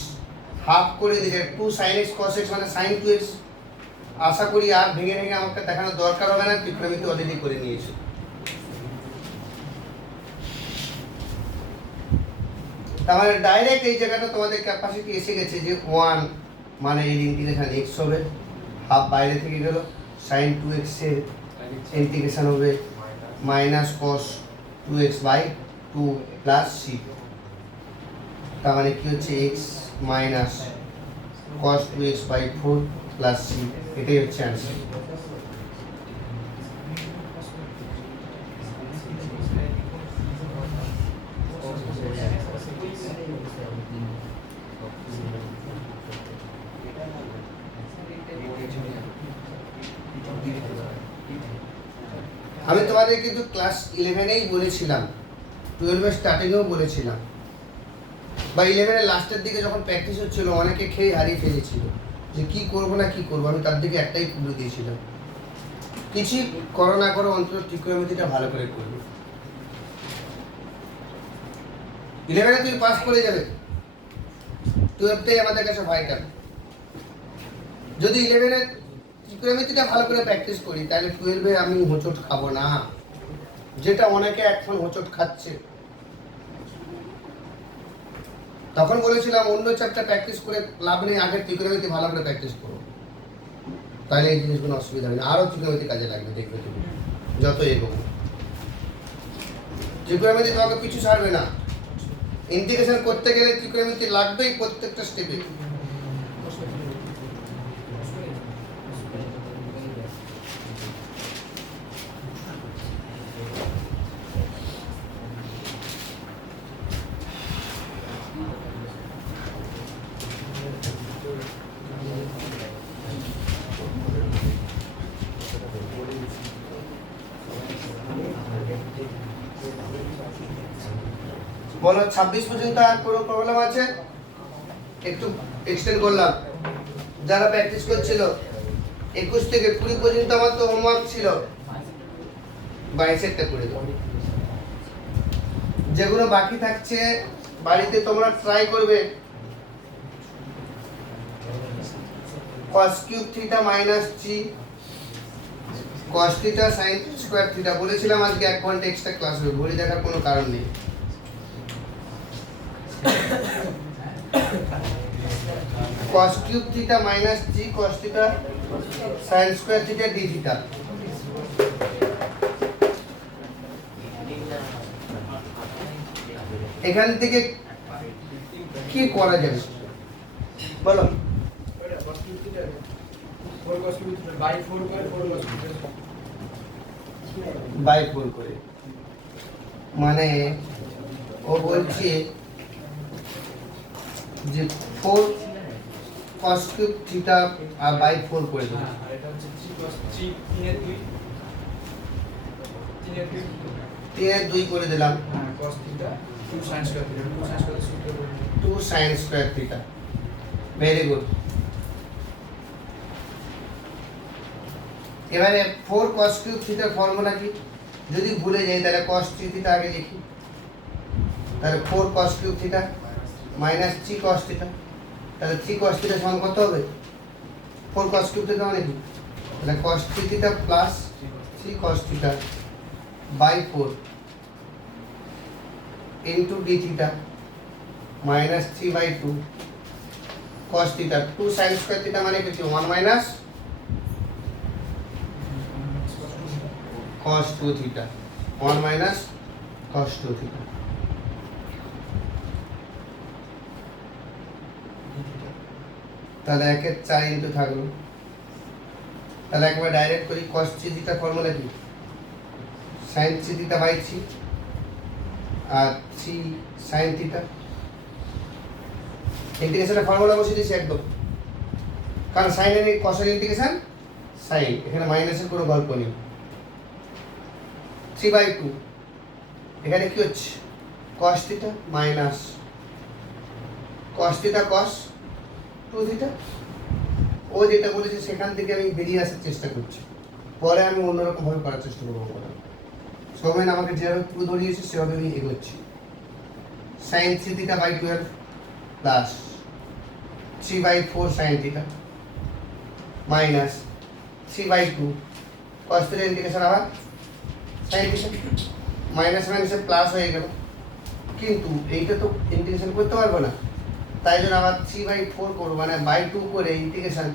half করে দিলে 2 sin x cos x মানে sin 2x। আশা করি আর ভেঙে ভেঙে আমাকে দেখানোর দরকার হবে না, ত্রিকোণমিতি অলরেডি করে নিয়েছি। তাহলে ডাইরেক্ট এই জায়গাটা তোমাদের ক্যাপাসিটি এসে গেছে যে 1 মানে এর ইন্টিগ্রেশন x হবে, হাফ বাইরে থেকে গেল, sin 2x এর ইন্টিগ্রেশন হবে minus cos 2x by 2 plus c। তার মানে কি হচ্ছে x minus cos 2x by 4 plus c, এটাই হচ্ছে অ্যান্সার। আমি তোমাদের কিন্তু ক্লাস 11এই বলেছিলাম, 12 এর স্টার্টিংয়েও বলেছিলাম, বা 11 এর লাস্টের দিকে যখন প্র্যাকটিস হচ্ছিল অনেকে খেয়ে হারিয়ে ফেলেছিল যে কি করব না কি করব। আমি তার দিকে একটাই ক্লু দিয়েছিলাম, কিছু করো না করো অন্তত ত্রিকোণমিতিটা ভালো করে করবে। 11 এ তুই পাস করে যাবে, 12টাই আমাদের কাছে ভাইটাল। যদি 11 এ ত্রিকোণমিতিটা ভালো করে প্র্যাকটিস করি তাহলে 12 এ আমি হোঁচট খাবো না, যেটা অনেকে এখন হোঁচট খাচ্ছে। তখন বলেছিলাম অন্য চ্যাপ্টার প্র্যাকটিস করে লাভ নেই, আগে ত্রিকোণমিতি ভালো করে প্র্যাকটিস করো, তাহলে এই জিনিসগুলো অসুবিধা হবে না। আরও ত্রিকোণমিতি কাজে লাগবে, দেখবে তুমি যত এগোবো। ত্রিকোণমিতি তোমাকে পিছু ছাড়বে না, ইন্টিগ্রেশন করতে গেলে ত্রিকোণমিতি লাগবেই প্রত্যেকটা স্টেপে। বলো 26 পর্যন্ত আর কোনো প্রবলেম আছে? একটু এক্সটেন্ড করলাম। যারা প্র্যাকটিস করছিল 21 থেকে 20 পর্যন্ত আমার তো হোমওয়ার্ক ছিল, 22 করে দেবো। যেগুলো বাকি থাকছে বাড়িতে তোমরা ট্রাই করবে। cos কিউব থিটা মাইনাস জি cos theta sin square theta বলেছিলাম আজকে 1 ঘন্টা এক্সট্রা ক্লাস হবে, ঘড়ি দেখার কোনো কারণ নেই। cos কিউব থিটা মাইনাস জি cos theta sin square theta d theta. এখান থেকে কি করা যাবে বলো? বাই 4 করে মানে ও বলছে যে 4 cos কিউব থিটা আর বাই 4 করে দেবো। আর এটা হচ্ছে 3 cos 3 3 এর 2 করে দিলাম। হ্যাঁ cos theta 2 sin square theta 2 sin square সূত্র বলি 2 sin square theta. Very good. এবারে 4 cos কিউব থিটার ফর্মুলা কি? যদি ভুলে যাই তাহলে cos 3 থিটা আগে লিখি। তাহলে 4 cos cube theta minus 3 cos theta. তাহলে 3 cos থিটা সমান কত হবে? 4 cos কিউব থিটা মানে কি? তাহলে cos 3 theta plus 3 cos theta by 4 into d theta minus 3 by 2 cos theta 2 sin square theta মানে কি? 1 minus cos 2 theta 1 minus cos 2 theta। তাহলে 1 এর 4 ইনটু থাকলো। তাহলে একবার ডাইরেক্ট করি cos 3 theta ফর্মুলা কি? sin 3 theta বাই 3 আর 3 sin theta। ইন্টিগ্রেশনের ফর্মুলা বসিয়ে দিয়েছি একদম, কারণ sin এর cos এর ইন্টিগ্রেশন sin, এখানে মাইনাসের কোনো গল্প নেই। 3/2 এখানে কি হচ্ছে? cos theta minus cos theta cos 2 theta. ও যেটা বলেছে সেখান থেকে আমি বেরিয়ে আসার চেষ্টা করছি, পরে আমি অন্যরকম ভাবে করার চেষ্টা করবো। সবাই আমাকে যেভাবে তুলে ধরিয়েছে সেভাবে আমি এগোচ্ছি। sin 3 theta by 12 plus 3/4 sin theta minus 3/2 cos theta integration আবার sin থিটা মাইনাস মাইনাসে প্লাস হয়ে গেল, কিন্তু এইটা তো ইন্টিগ্রেশন করতে পারবো না, তাই জন্য আবার 3/4 করবো, মানে বাই 2 করে integration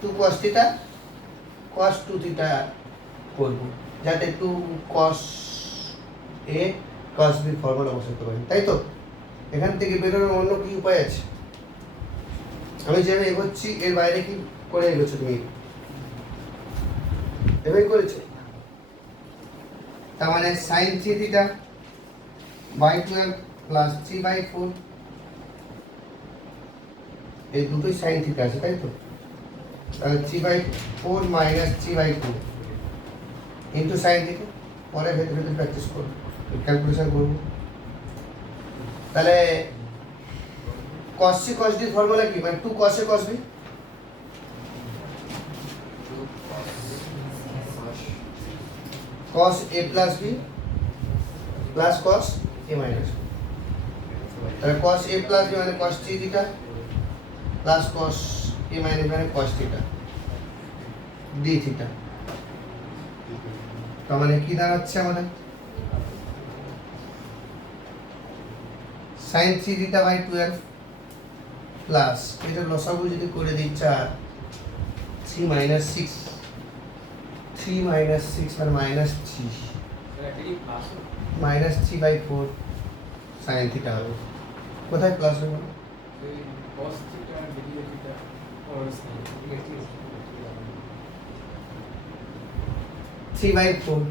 2 cos theta cos 2 theta করবো, যাতে 2 cos a cos b formula বসাতে পারি। তাই তো এখান থেকে বেরোনোর অন্য কি উপায় আছে? আমি যেভাবে এগোচ্ছি এর বাইরে কি করে এগোচ্ছ তুমি? এভাবেই করেছো। তার মানে sin 3 থিটা বাই 12 প্লাস 3/4 এই দুটোই sin থিটা আছে, তাই তো? তাহলে 3/4 মাইনাস 3/2 ইনটু sin থিটা। পরে ভেতরে ভেতরে প্র্যাকটিস করব, ক্যালকুলেশন করব। তাহলে cos c cos d formula কি? মানে 2 cos a cos b cos a plus b plus cos a minus b। তাহলে cos a plus b মানে cos 3 theta plus cos a minus মানে cos theta d theta। তার মানে কি দাঁড়াচ্ছে আমাদের? sin 3 theta by 12 প্লাস এটা লসাগু যদি করে দিই 4 3 minus 6 3 minus 6 মানে minus 3 minus 3/4 sin theta হবে। কোথায় প্লাস হবে? cos থিটা d থিটা और sin ঠিক আছে 3/4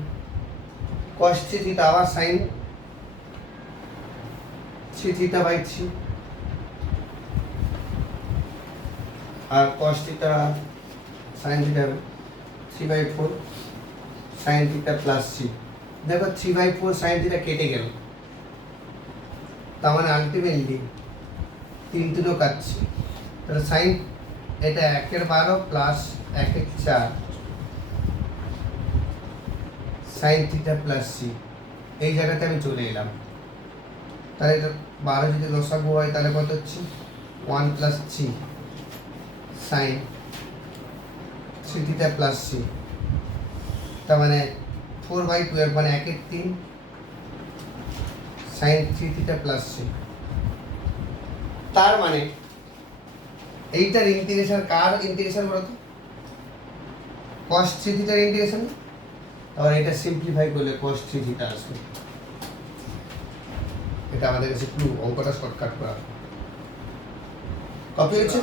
cos 3 theta আবার sin 3 theta by 3 R cos theta sin theta হবে 3/4 sin theta plus 3 দেখো 3/4 সাইন থিটা কেটে গেল, তার মানে আলটিমেটলি 3 3 কাটছে, তাহলে সাইন এটা 1/12 plus 1/4 sine theta plus C, এই জায়গাতে আমি চলে এলাম। তাহলে এটা 12 যদি লসাগু হয় তাহলে কত হচ্ছে 1 plus 3 sine 3 theta plus C, তার মানে 4/12 মানে 1/3 সাইন 3 থিটা প্লাস সি। তার মানে এইটার ইন্টিগ্রেশন কার ইন্টিগ্রেশন বলো তো? cos 3 থিটার ইন্টিগ্রেশন। আবার এটা সিম্পলিফাই করলে cos 3 থিটা আসবে। এটা আমাদের কাছে ক্লু, অঙ্কটা শর্টকাট করা। কপি হচ্ছে?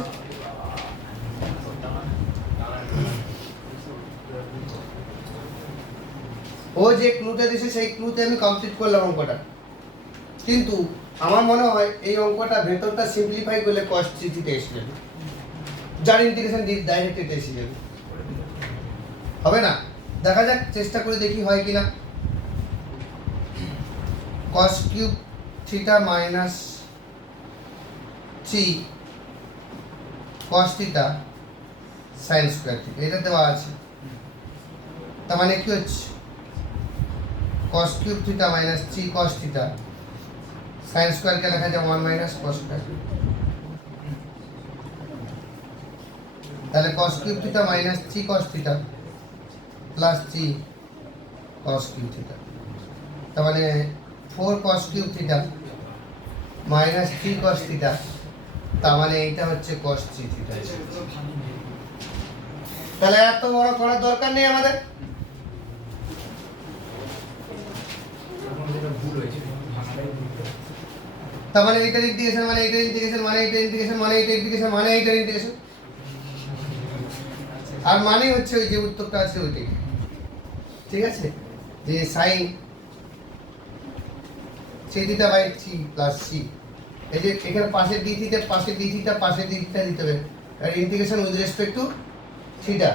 ও যে ক্লুটা দিয়েছে সেই ক্লুতে আমি কমপ্লিট করলাম অঙ্কটা, কিন্তু আমার মনে হয় এই অঙ্কটা ভেতরটা সিম্পলিফাই করলে cos 3 থিটা এসে যাবে, যার ইন্টিগ্রেশন ডাইরেক্ট এটা এসে যাবে। হবে না? দেখা যাক, চেষ্টা করে দেখি হয় কিনা। cos cube theta minus 3 cos theta sin square theta, এটা দেওয়া আছে। তার মানে কি হচ্ছে cos cube theta minus 3 cos theta sin square কে লেখা যায় 1 মাইনাস cos স্কয়ার। তাহলে cos cube theta minus 3 cos theta plus 3 cos cube theta, তার মানে 4 cos cube theta minus 3 cos theta, তার মানে এইটা হচ্ছে cos 3 থিটা। তাহলে এত বড় করার দরকার নেই আমাদের। তার মানে এইটার ইন্টিগ্রেশন মানে এইটার ইন্টিগ্রেশন মানে এইটার ইন্টিগ্রেশন মানে এইটার ইন্টিগ্রেশন মানে এইটার ইন্টিগ্রেশন, আর মানে হচ্ছে ওই যে উত্তরটা আছে ওইটাই। ঠিক আছে, যে sine 3 theta by 3 plus C, এই যে এখানে পাশে ডি থিটা পাশে ডি থিটা পাশে ডি থিটা দিতে হবে, আর integration with respect to theta.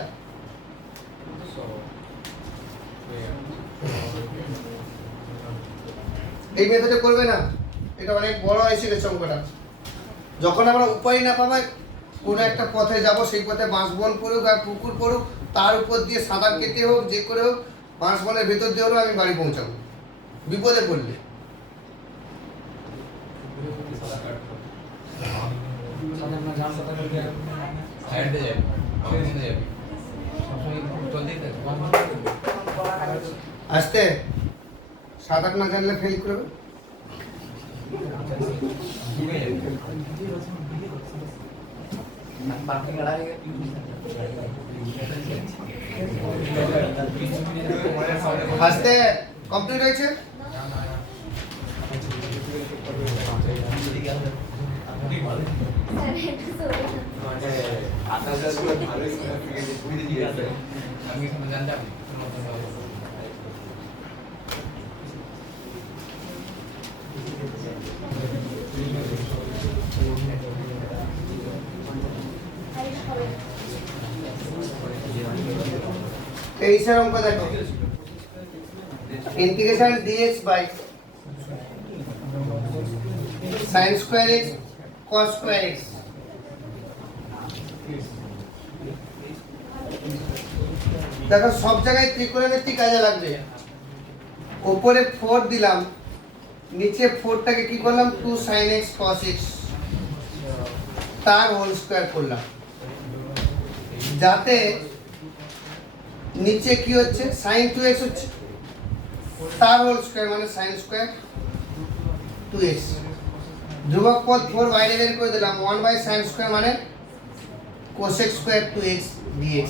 এই মেথডে করবে না, এটা অনেক বড় এসে গেছে অঙ্কটা। যখন আমরা উপায় না পাবে, কোনো একটা পথে যাব, সেই পথে বাঁশবন পড়ুক আর পুকুর পড়ুক, তার উপর দিয়ে সাঁতার কেটে হোক যে করে হোক, বাঁশবনের ভেতর দিয়ে হলেও আমি বাড়ি পৌঁছাবো বিপদে পড়লে। আসতে 7-8 না জানলে ফেল করবে। আসতে কমপ্লিট হয়েছে। তেইশের অঙ্ক দেখো, integration dx by sin square x cos square x। দেখো সব জায়গায় ত্রিকোণমিতি কাজে লাগবে। উপরে 4 দিলাম, নিচে 4টাকে কি করলাম 2 sin x cos x তার হোল স্কয়ার করলাম, যাতে নিচে কি হচ্ছে sin 2x হচ্ছে তার হোল স্কয়ার মানে sin স্কয়ার 2x। ধ্রুবক পদ 4 বাইরে বের করে দিলাম, 1 বাই sin স্কয়ার মানে cos x square 2x dx।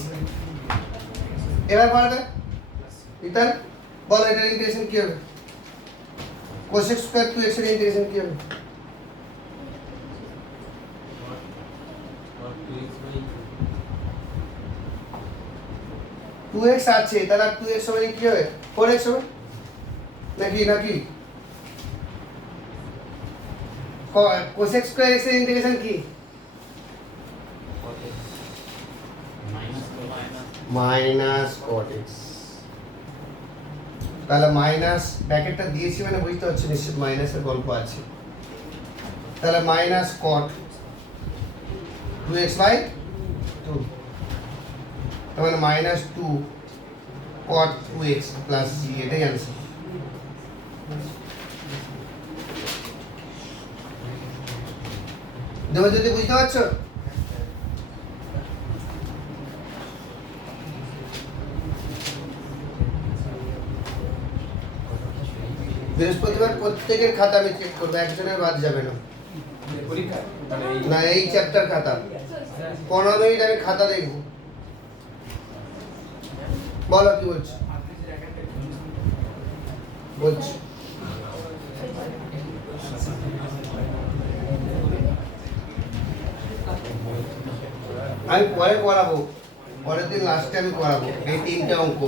এবার পারবে ইতার বলো এটার ইন্টিগ্রেশন কি হবে? cos x স্কয়ার 2x এর ইন্টিগ্রেশন কি হবে? টু এক্স আছে, তাহলে 2x হবে কি হবে 4x হবে নাকি নাকি cos x স্কয়ার x এর ইন্টিগ্রেশন কি? Minus cot x। তাহলে মাইনাস ব্র্যাকেটটা দিয়েছি মানে বুঝতে হচ্ছে নিশ্চিত মাইনাসের গল্প আছে। তাহলে মাইনাস কট 2x/2, তার মানে minus 2 cot 2x plus c, এটাই অ্যান্সার। দেখো যদি বুঝতে পারছো। বৃহস্পতিবার প্রত্যেকের খাতা আমি চেক করবো, একজনের বাদ যাবে না। পরীক্ষা মানে না, এই চ্যাপ্টার খাতা 15 মিনিট আমি খাতা দেখবো। বলো কি বলছো? বলছি আমি পরে করাবো, পরের দিন লাস্টে আমি করাবো এই 3টে অঙ্ক।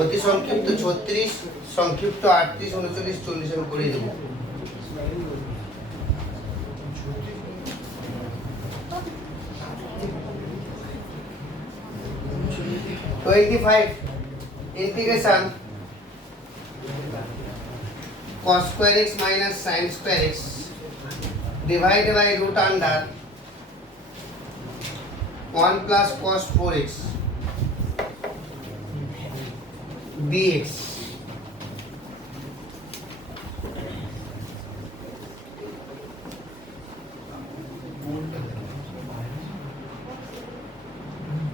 অতি সংক্ষিপ্ত 36, সংক্ষিপ্ত 38, 39, 40 আমি করিয়ে দেবো। তো 85 integration cos square x minus sin square x divided by root under 1 plus cos 4x dx।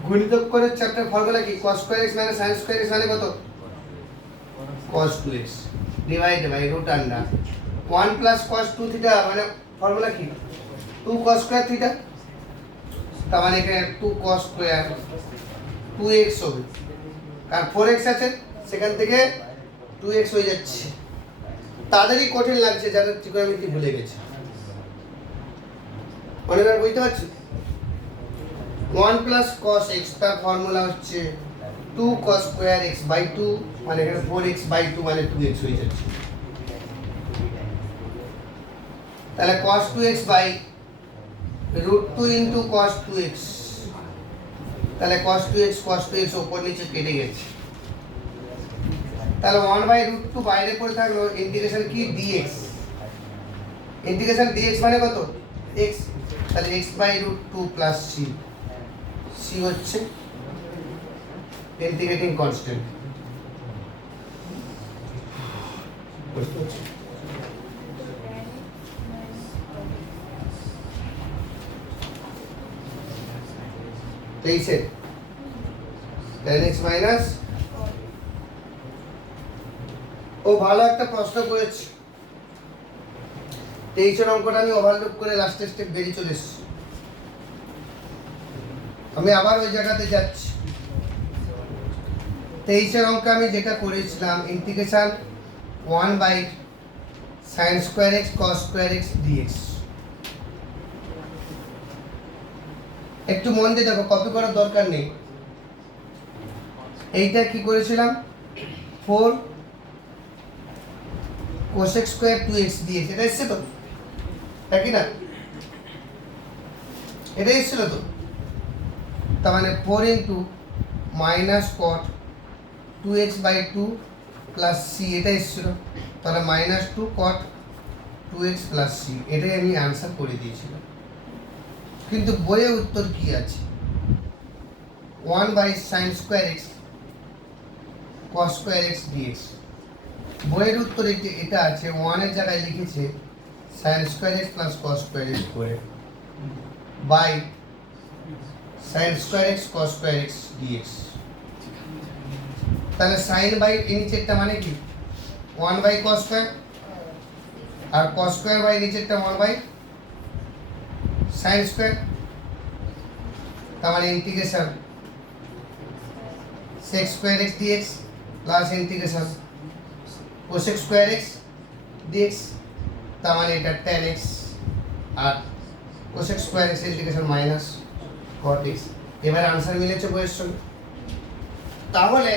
গুণিতক করে চ্যাপ্টার ফর্মুলা কি? cos square x minus sin square x মানে কত? cos 2x divided by root under 1 plus cos 2 theta মানে formula কি? 2 cos square theta, তার মানে এখানে 2 cos square 2x হবে, আর 4x আছে সেখান থেকে 2x হয়ে যাচ্ছে। তাদেরই কঠিন লাগছে যারা ত্রিকোণমিতি ভুলে গেছে। অনেকবার বুঝতে পারছি। 1 plus cos x তার ফর্মুলা হচ্ছে 2 cos square x by 2, মানে এখানে 4x by 2 মানে 2x হয়ে যাচ্ছে। তাহলে cos 2x by root 2 into cos 2x, তাহলে cos 2x উপর নিচে কেটে গেছে। তাহলে 1 by root 2 বাইরে পড়ে থাকলো, ইন্টিগ্রেশন কি? dx। ইন্টিগ্রেশন dx মানে কত? x, তাহলে x by root 2 plus c, c হচ্ছে ইন্টিগ্রেটিং কনস্ট্যান্ট। তেইশে tan x মাইনাস, ও ভালো একটা প্রশ্ন করেছে। 23 অঙ্কটা আমি ওভারলুক করে লাস্টের স্টেপ বেরিয়ে চলে এসেছি। আমি আবার ওই জায়গাতে যাচ্ছি। 23 অঙ্কে আমি যেটা করেছিলাম integration 1 by sin square x cos square x dx। একটু মন দিয়ে দেখো, কপি করার দরকার নেই। এইটা কি করেছিলাম? 4 cos x square 2x dx, এটা এসছে তো, একই না? এটা এসছিল তো, তার মানে 4 into minus cot 2x by 2 plus c, এটা এসছিল। তাহলে minus 2 cot 2x plus c, এটাই আমি আনসার করে দিয়েছিলাম। কিন্তু বইয়ে উত্তর কি আছে? 1 by sin square x cos square x dx। বইয়ের উত্তর এটা আছে, 1 এর জায়গায় লিখেছে sin square x plus cos square x করে by sin square x cos square x dx। তাহলে sin by নিচেরটা মানে কি? 1 by cos square, R cos square by নিচেরটা 1 by sin square, তার মানে integration sec square x dx plus integration cosec square x dx, তার মানে এটা tan x আর cosec square x integration minus cot x। এবার আনসার মিলেছে বইয়ের সঙ্গে। তাহলে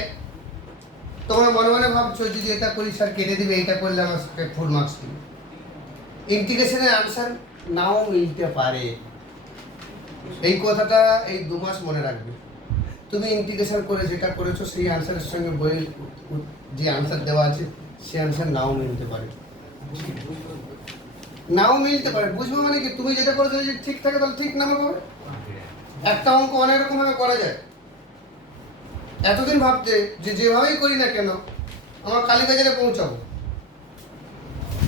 তোমরা মনে মনে ভাবছো যদি এটা করি স্যার কেটে দিবে, এটা করলে আমাকে ফুল মার্কস দিবে। ইন্টিগ্রেশনের আনসার নাও মিলতে পারে, এই কথাটা এই 2 মাস মনে রাখবে। তুমি ইন্টিগ্রেশন করে যেটা করেছো সেই আনসারের সঙ্গে বইয়ের যে আনসার দেওয়া আছে সেই আনসার নাও মিলতে পারে, নাও মিলতে পারে। বুঝবো মানে কি, তুমি যেটা করেছো যদি ঠিক থাকে তাহলে ঠিক নামে পাবে। একটা অঙ্ক অনেক রকম ভাবে করা যায়। এতদিন ভাবতে যে যেভাবেই করি না কেন আমার কালীবাজারে পৌঁছাবো,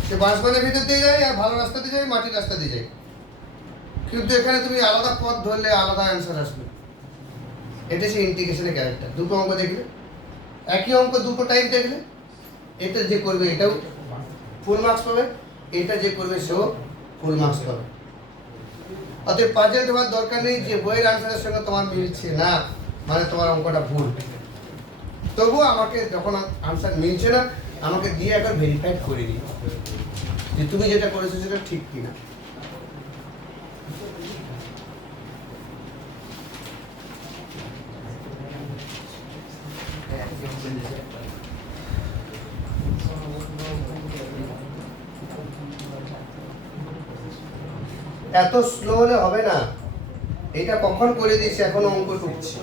সে বাঁশবানের ভিতর দিয়ে যায় আর ভালো রাস্তা দিয়ে যায়, মাটির রাস্তা দিয়ে যায়, কিন্তু এখানে তুমি আলাদা পথ ধরলে আলাদা অ্যান্সার আসবে। এটা সেই ইন্টিগ্রেশনের ক্যারেক্টার। দুটো অঙ্ক দেখলে, একই অঙ্ক দুটো টাইপ দেখলে, এটা যে করবে এটাও ফুল মার্কস পাবে, এটা যে করবে সেও ফুল মার্কস পাবে। অতএব পাজেল দেওয়ার দরকার নেই যে বইয়ের আনসারের সঙ্গে তোমার মিলছে না মানে তোমার অঙ্কটা ভুল। তবুও আমাকে যখন আনসার মিলছে না আমাকে দিয়ে একবার ভেরিফাই করে দিই যে তুমি যেটা করেছো সেটা ঠিক কিনা। এত স্লো হলে হবে না, এটা কখন করে দিয়েছে এখনো অঙ্ক টুকছে।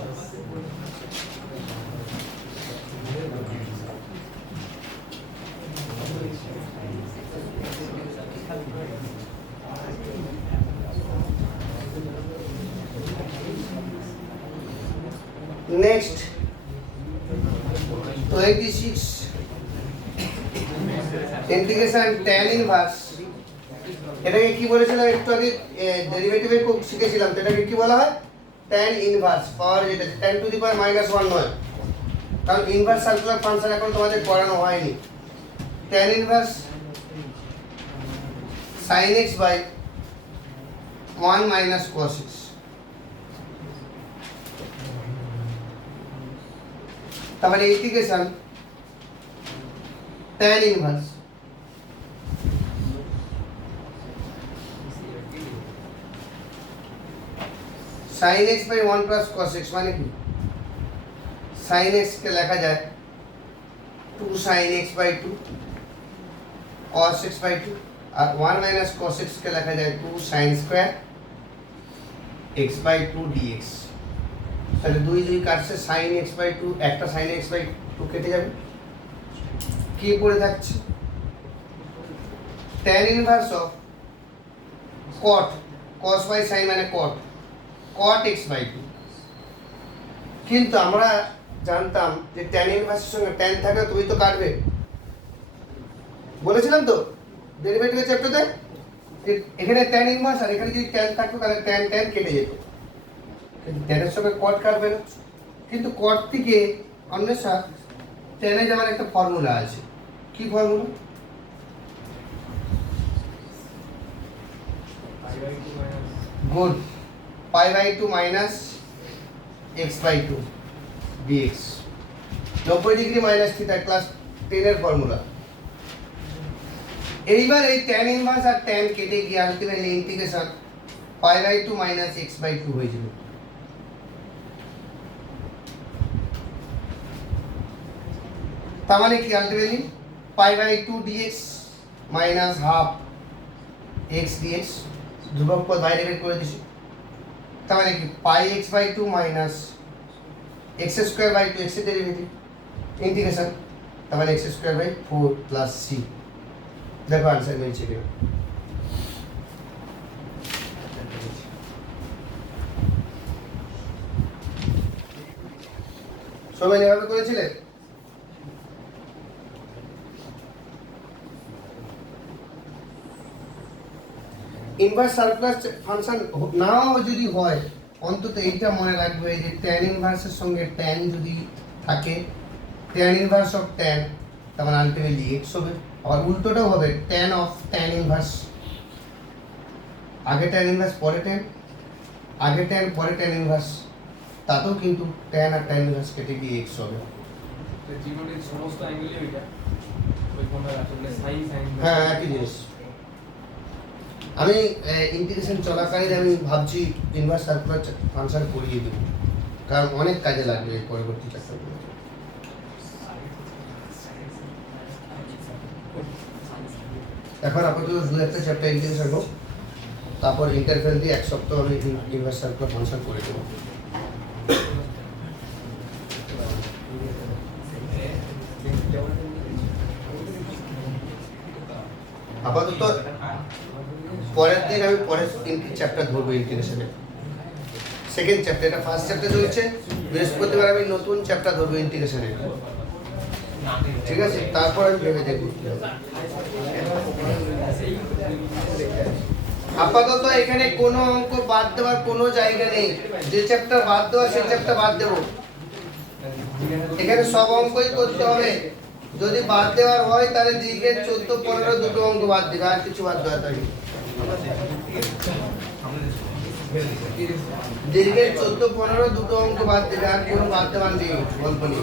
Next 26 integration tan inverse. এটাকে কি বলেছিলাম একটু আগে ডেরিভেটিভে খুব শিখেছিলাম, তো এটাকে কি বলা হয় tan ইনভার্স। পাওয়ার যেটা 10 টু দি পাওয়ার -1 নয়, কারণ ইনভার্স সার্কুলার ফাংশন এখন তোমাদের পড়ানো হয়নি। tan inverse sin x by 1 minus cos x। তাহলে integration tan inverse sin x by 1 plus cos x মানে কি, sin x কে লেখা যায় 2 sin x by 2 cos x by 2 R 1 minus cos x কে লেখা যায় 2 sin square x by 2 dx। তাহলে দুই দুই কাটছে, sin x by 2 একটা sin x by 2 কেটে যাবে, কি পড়ে থাকছে tan inverse of cot, cos by sin মানে cot, cot x by 2। কিন্তু আমরা জানতাম যে tan ইনভার্স এর সঙ্গে tan থাকে তুমি তো কাটবে, বলেছিলাম তো ডেরিভেটিভের চ্যাপ্টারে যে এখানে tan ইনভার্স আর এখানে যদি tan থাকতো তাহলে tan tan কেটে যেত, কিন্তু tan এর সঙ্গে cot কাটবে না। কিন্তু cot থেকে অন্বেষা tan এ যাওয়ার একটা ফর্মুলা আছে, কি formula? Good, pi by 2 minus x by 2 dx। 90 degree minus theta class 10 এর ফর্মুলা। এইবার এই tan ইনভার্স আর tan কেটে গিয়ে ultimately integration pi by 2 minus x by 2 হয়ে যাবে। তার মানে কি ultimately pi by 2 dx minus half x dx, ধ্রুবক পদ বাইরে বের করে দিছি। তার মানে কি pi x by 2 minus x square by 2 x এর ডেরিভেটিভ ইন্টিগ্রেশন, তার মানে x square by 4 plus c। দেখো आंसर মিলছে কিনা। সবাই এভাবে করেছিলে? ইনভার্স সার্কুলার ফাংশন নাও যদি হয় অন্তত এইটা মনে রাখবে যে tan ইনভার্সের সঙ্গে tan যদি থাকে, tan ইনভার্স অফ tan তার মানে আলটিমেটলি x হবে। আবার উল্টোটাও হবে, tan অফ tan ইনভার্স, আগে tan ইনভার্স পরে tan, আগে tan পরে tan ইনভার্স, তাতেও কিন্তু tan আর tan ইনভার্স কেটে গিয়ে x হবে। তো জীবনের সমস্ত অ্যাঙ্গেলই এটা ওই কোণটা আসলে sin sin হ্যাঁ একই জিনিস। আমি ইন্টিগ্রেশন চলাকালীন আমি ভাবছি ইনভার্স সার্কুলার ফাংশন করিয়ে দেবো, কারণ অনেক কাজে লাগবে এই পরবর্তী চ্যাপ্টারগুলো। এখন আপাতত দু একটা চ্যাপ্টার ইন্টিগ্রেশন হোক, তারপর ইন্টারভেল দিয়ে এক সপ্তাহ আমি ইনভার্স সার্কুলার ফাংশন করে দেবো। আপাতত পরের দিন আমি পরের তিনটি চ্যাপ্টার ধরবো ইন্টিগ্রেশনে। সেকেন্ড চ্যাপ্টার, এটা ফার্স্ট চ্যাপ্টার চলছে, বৃহস্পতিবার আমি নতুন চ্যাপ্টার ধরবো ইন্টিগ্রেশনে, ঠিক আছে? তারপর আমি ভেবে দেখবো কি হবে। আপাতত এখানে কোনো অঙ্ক বাদ দেওয়ার কোনো জায়গা নেই, যে চ্যাপ্টার বাদ দেওয়া সেই চ্যাপ্টার বাদ দেবো। এখানে সব অঙ্কই করতে হবে, যদি বাদ দেওয়ার হয় তাহলে দীর্ঘের 14, 15 দুটো অঙ্ক বাদ দিবে, আর কিছু বাদ দেওয়া থাকবে। দীর্ঘের 14, 15 দুটো অঙ্ক বাদ দিবে, আর কোনো বাদ দেওয়ার নেই, গল্প নেই।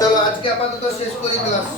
চলো আজকে আপাতত শেষ করি ক্লাস।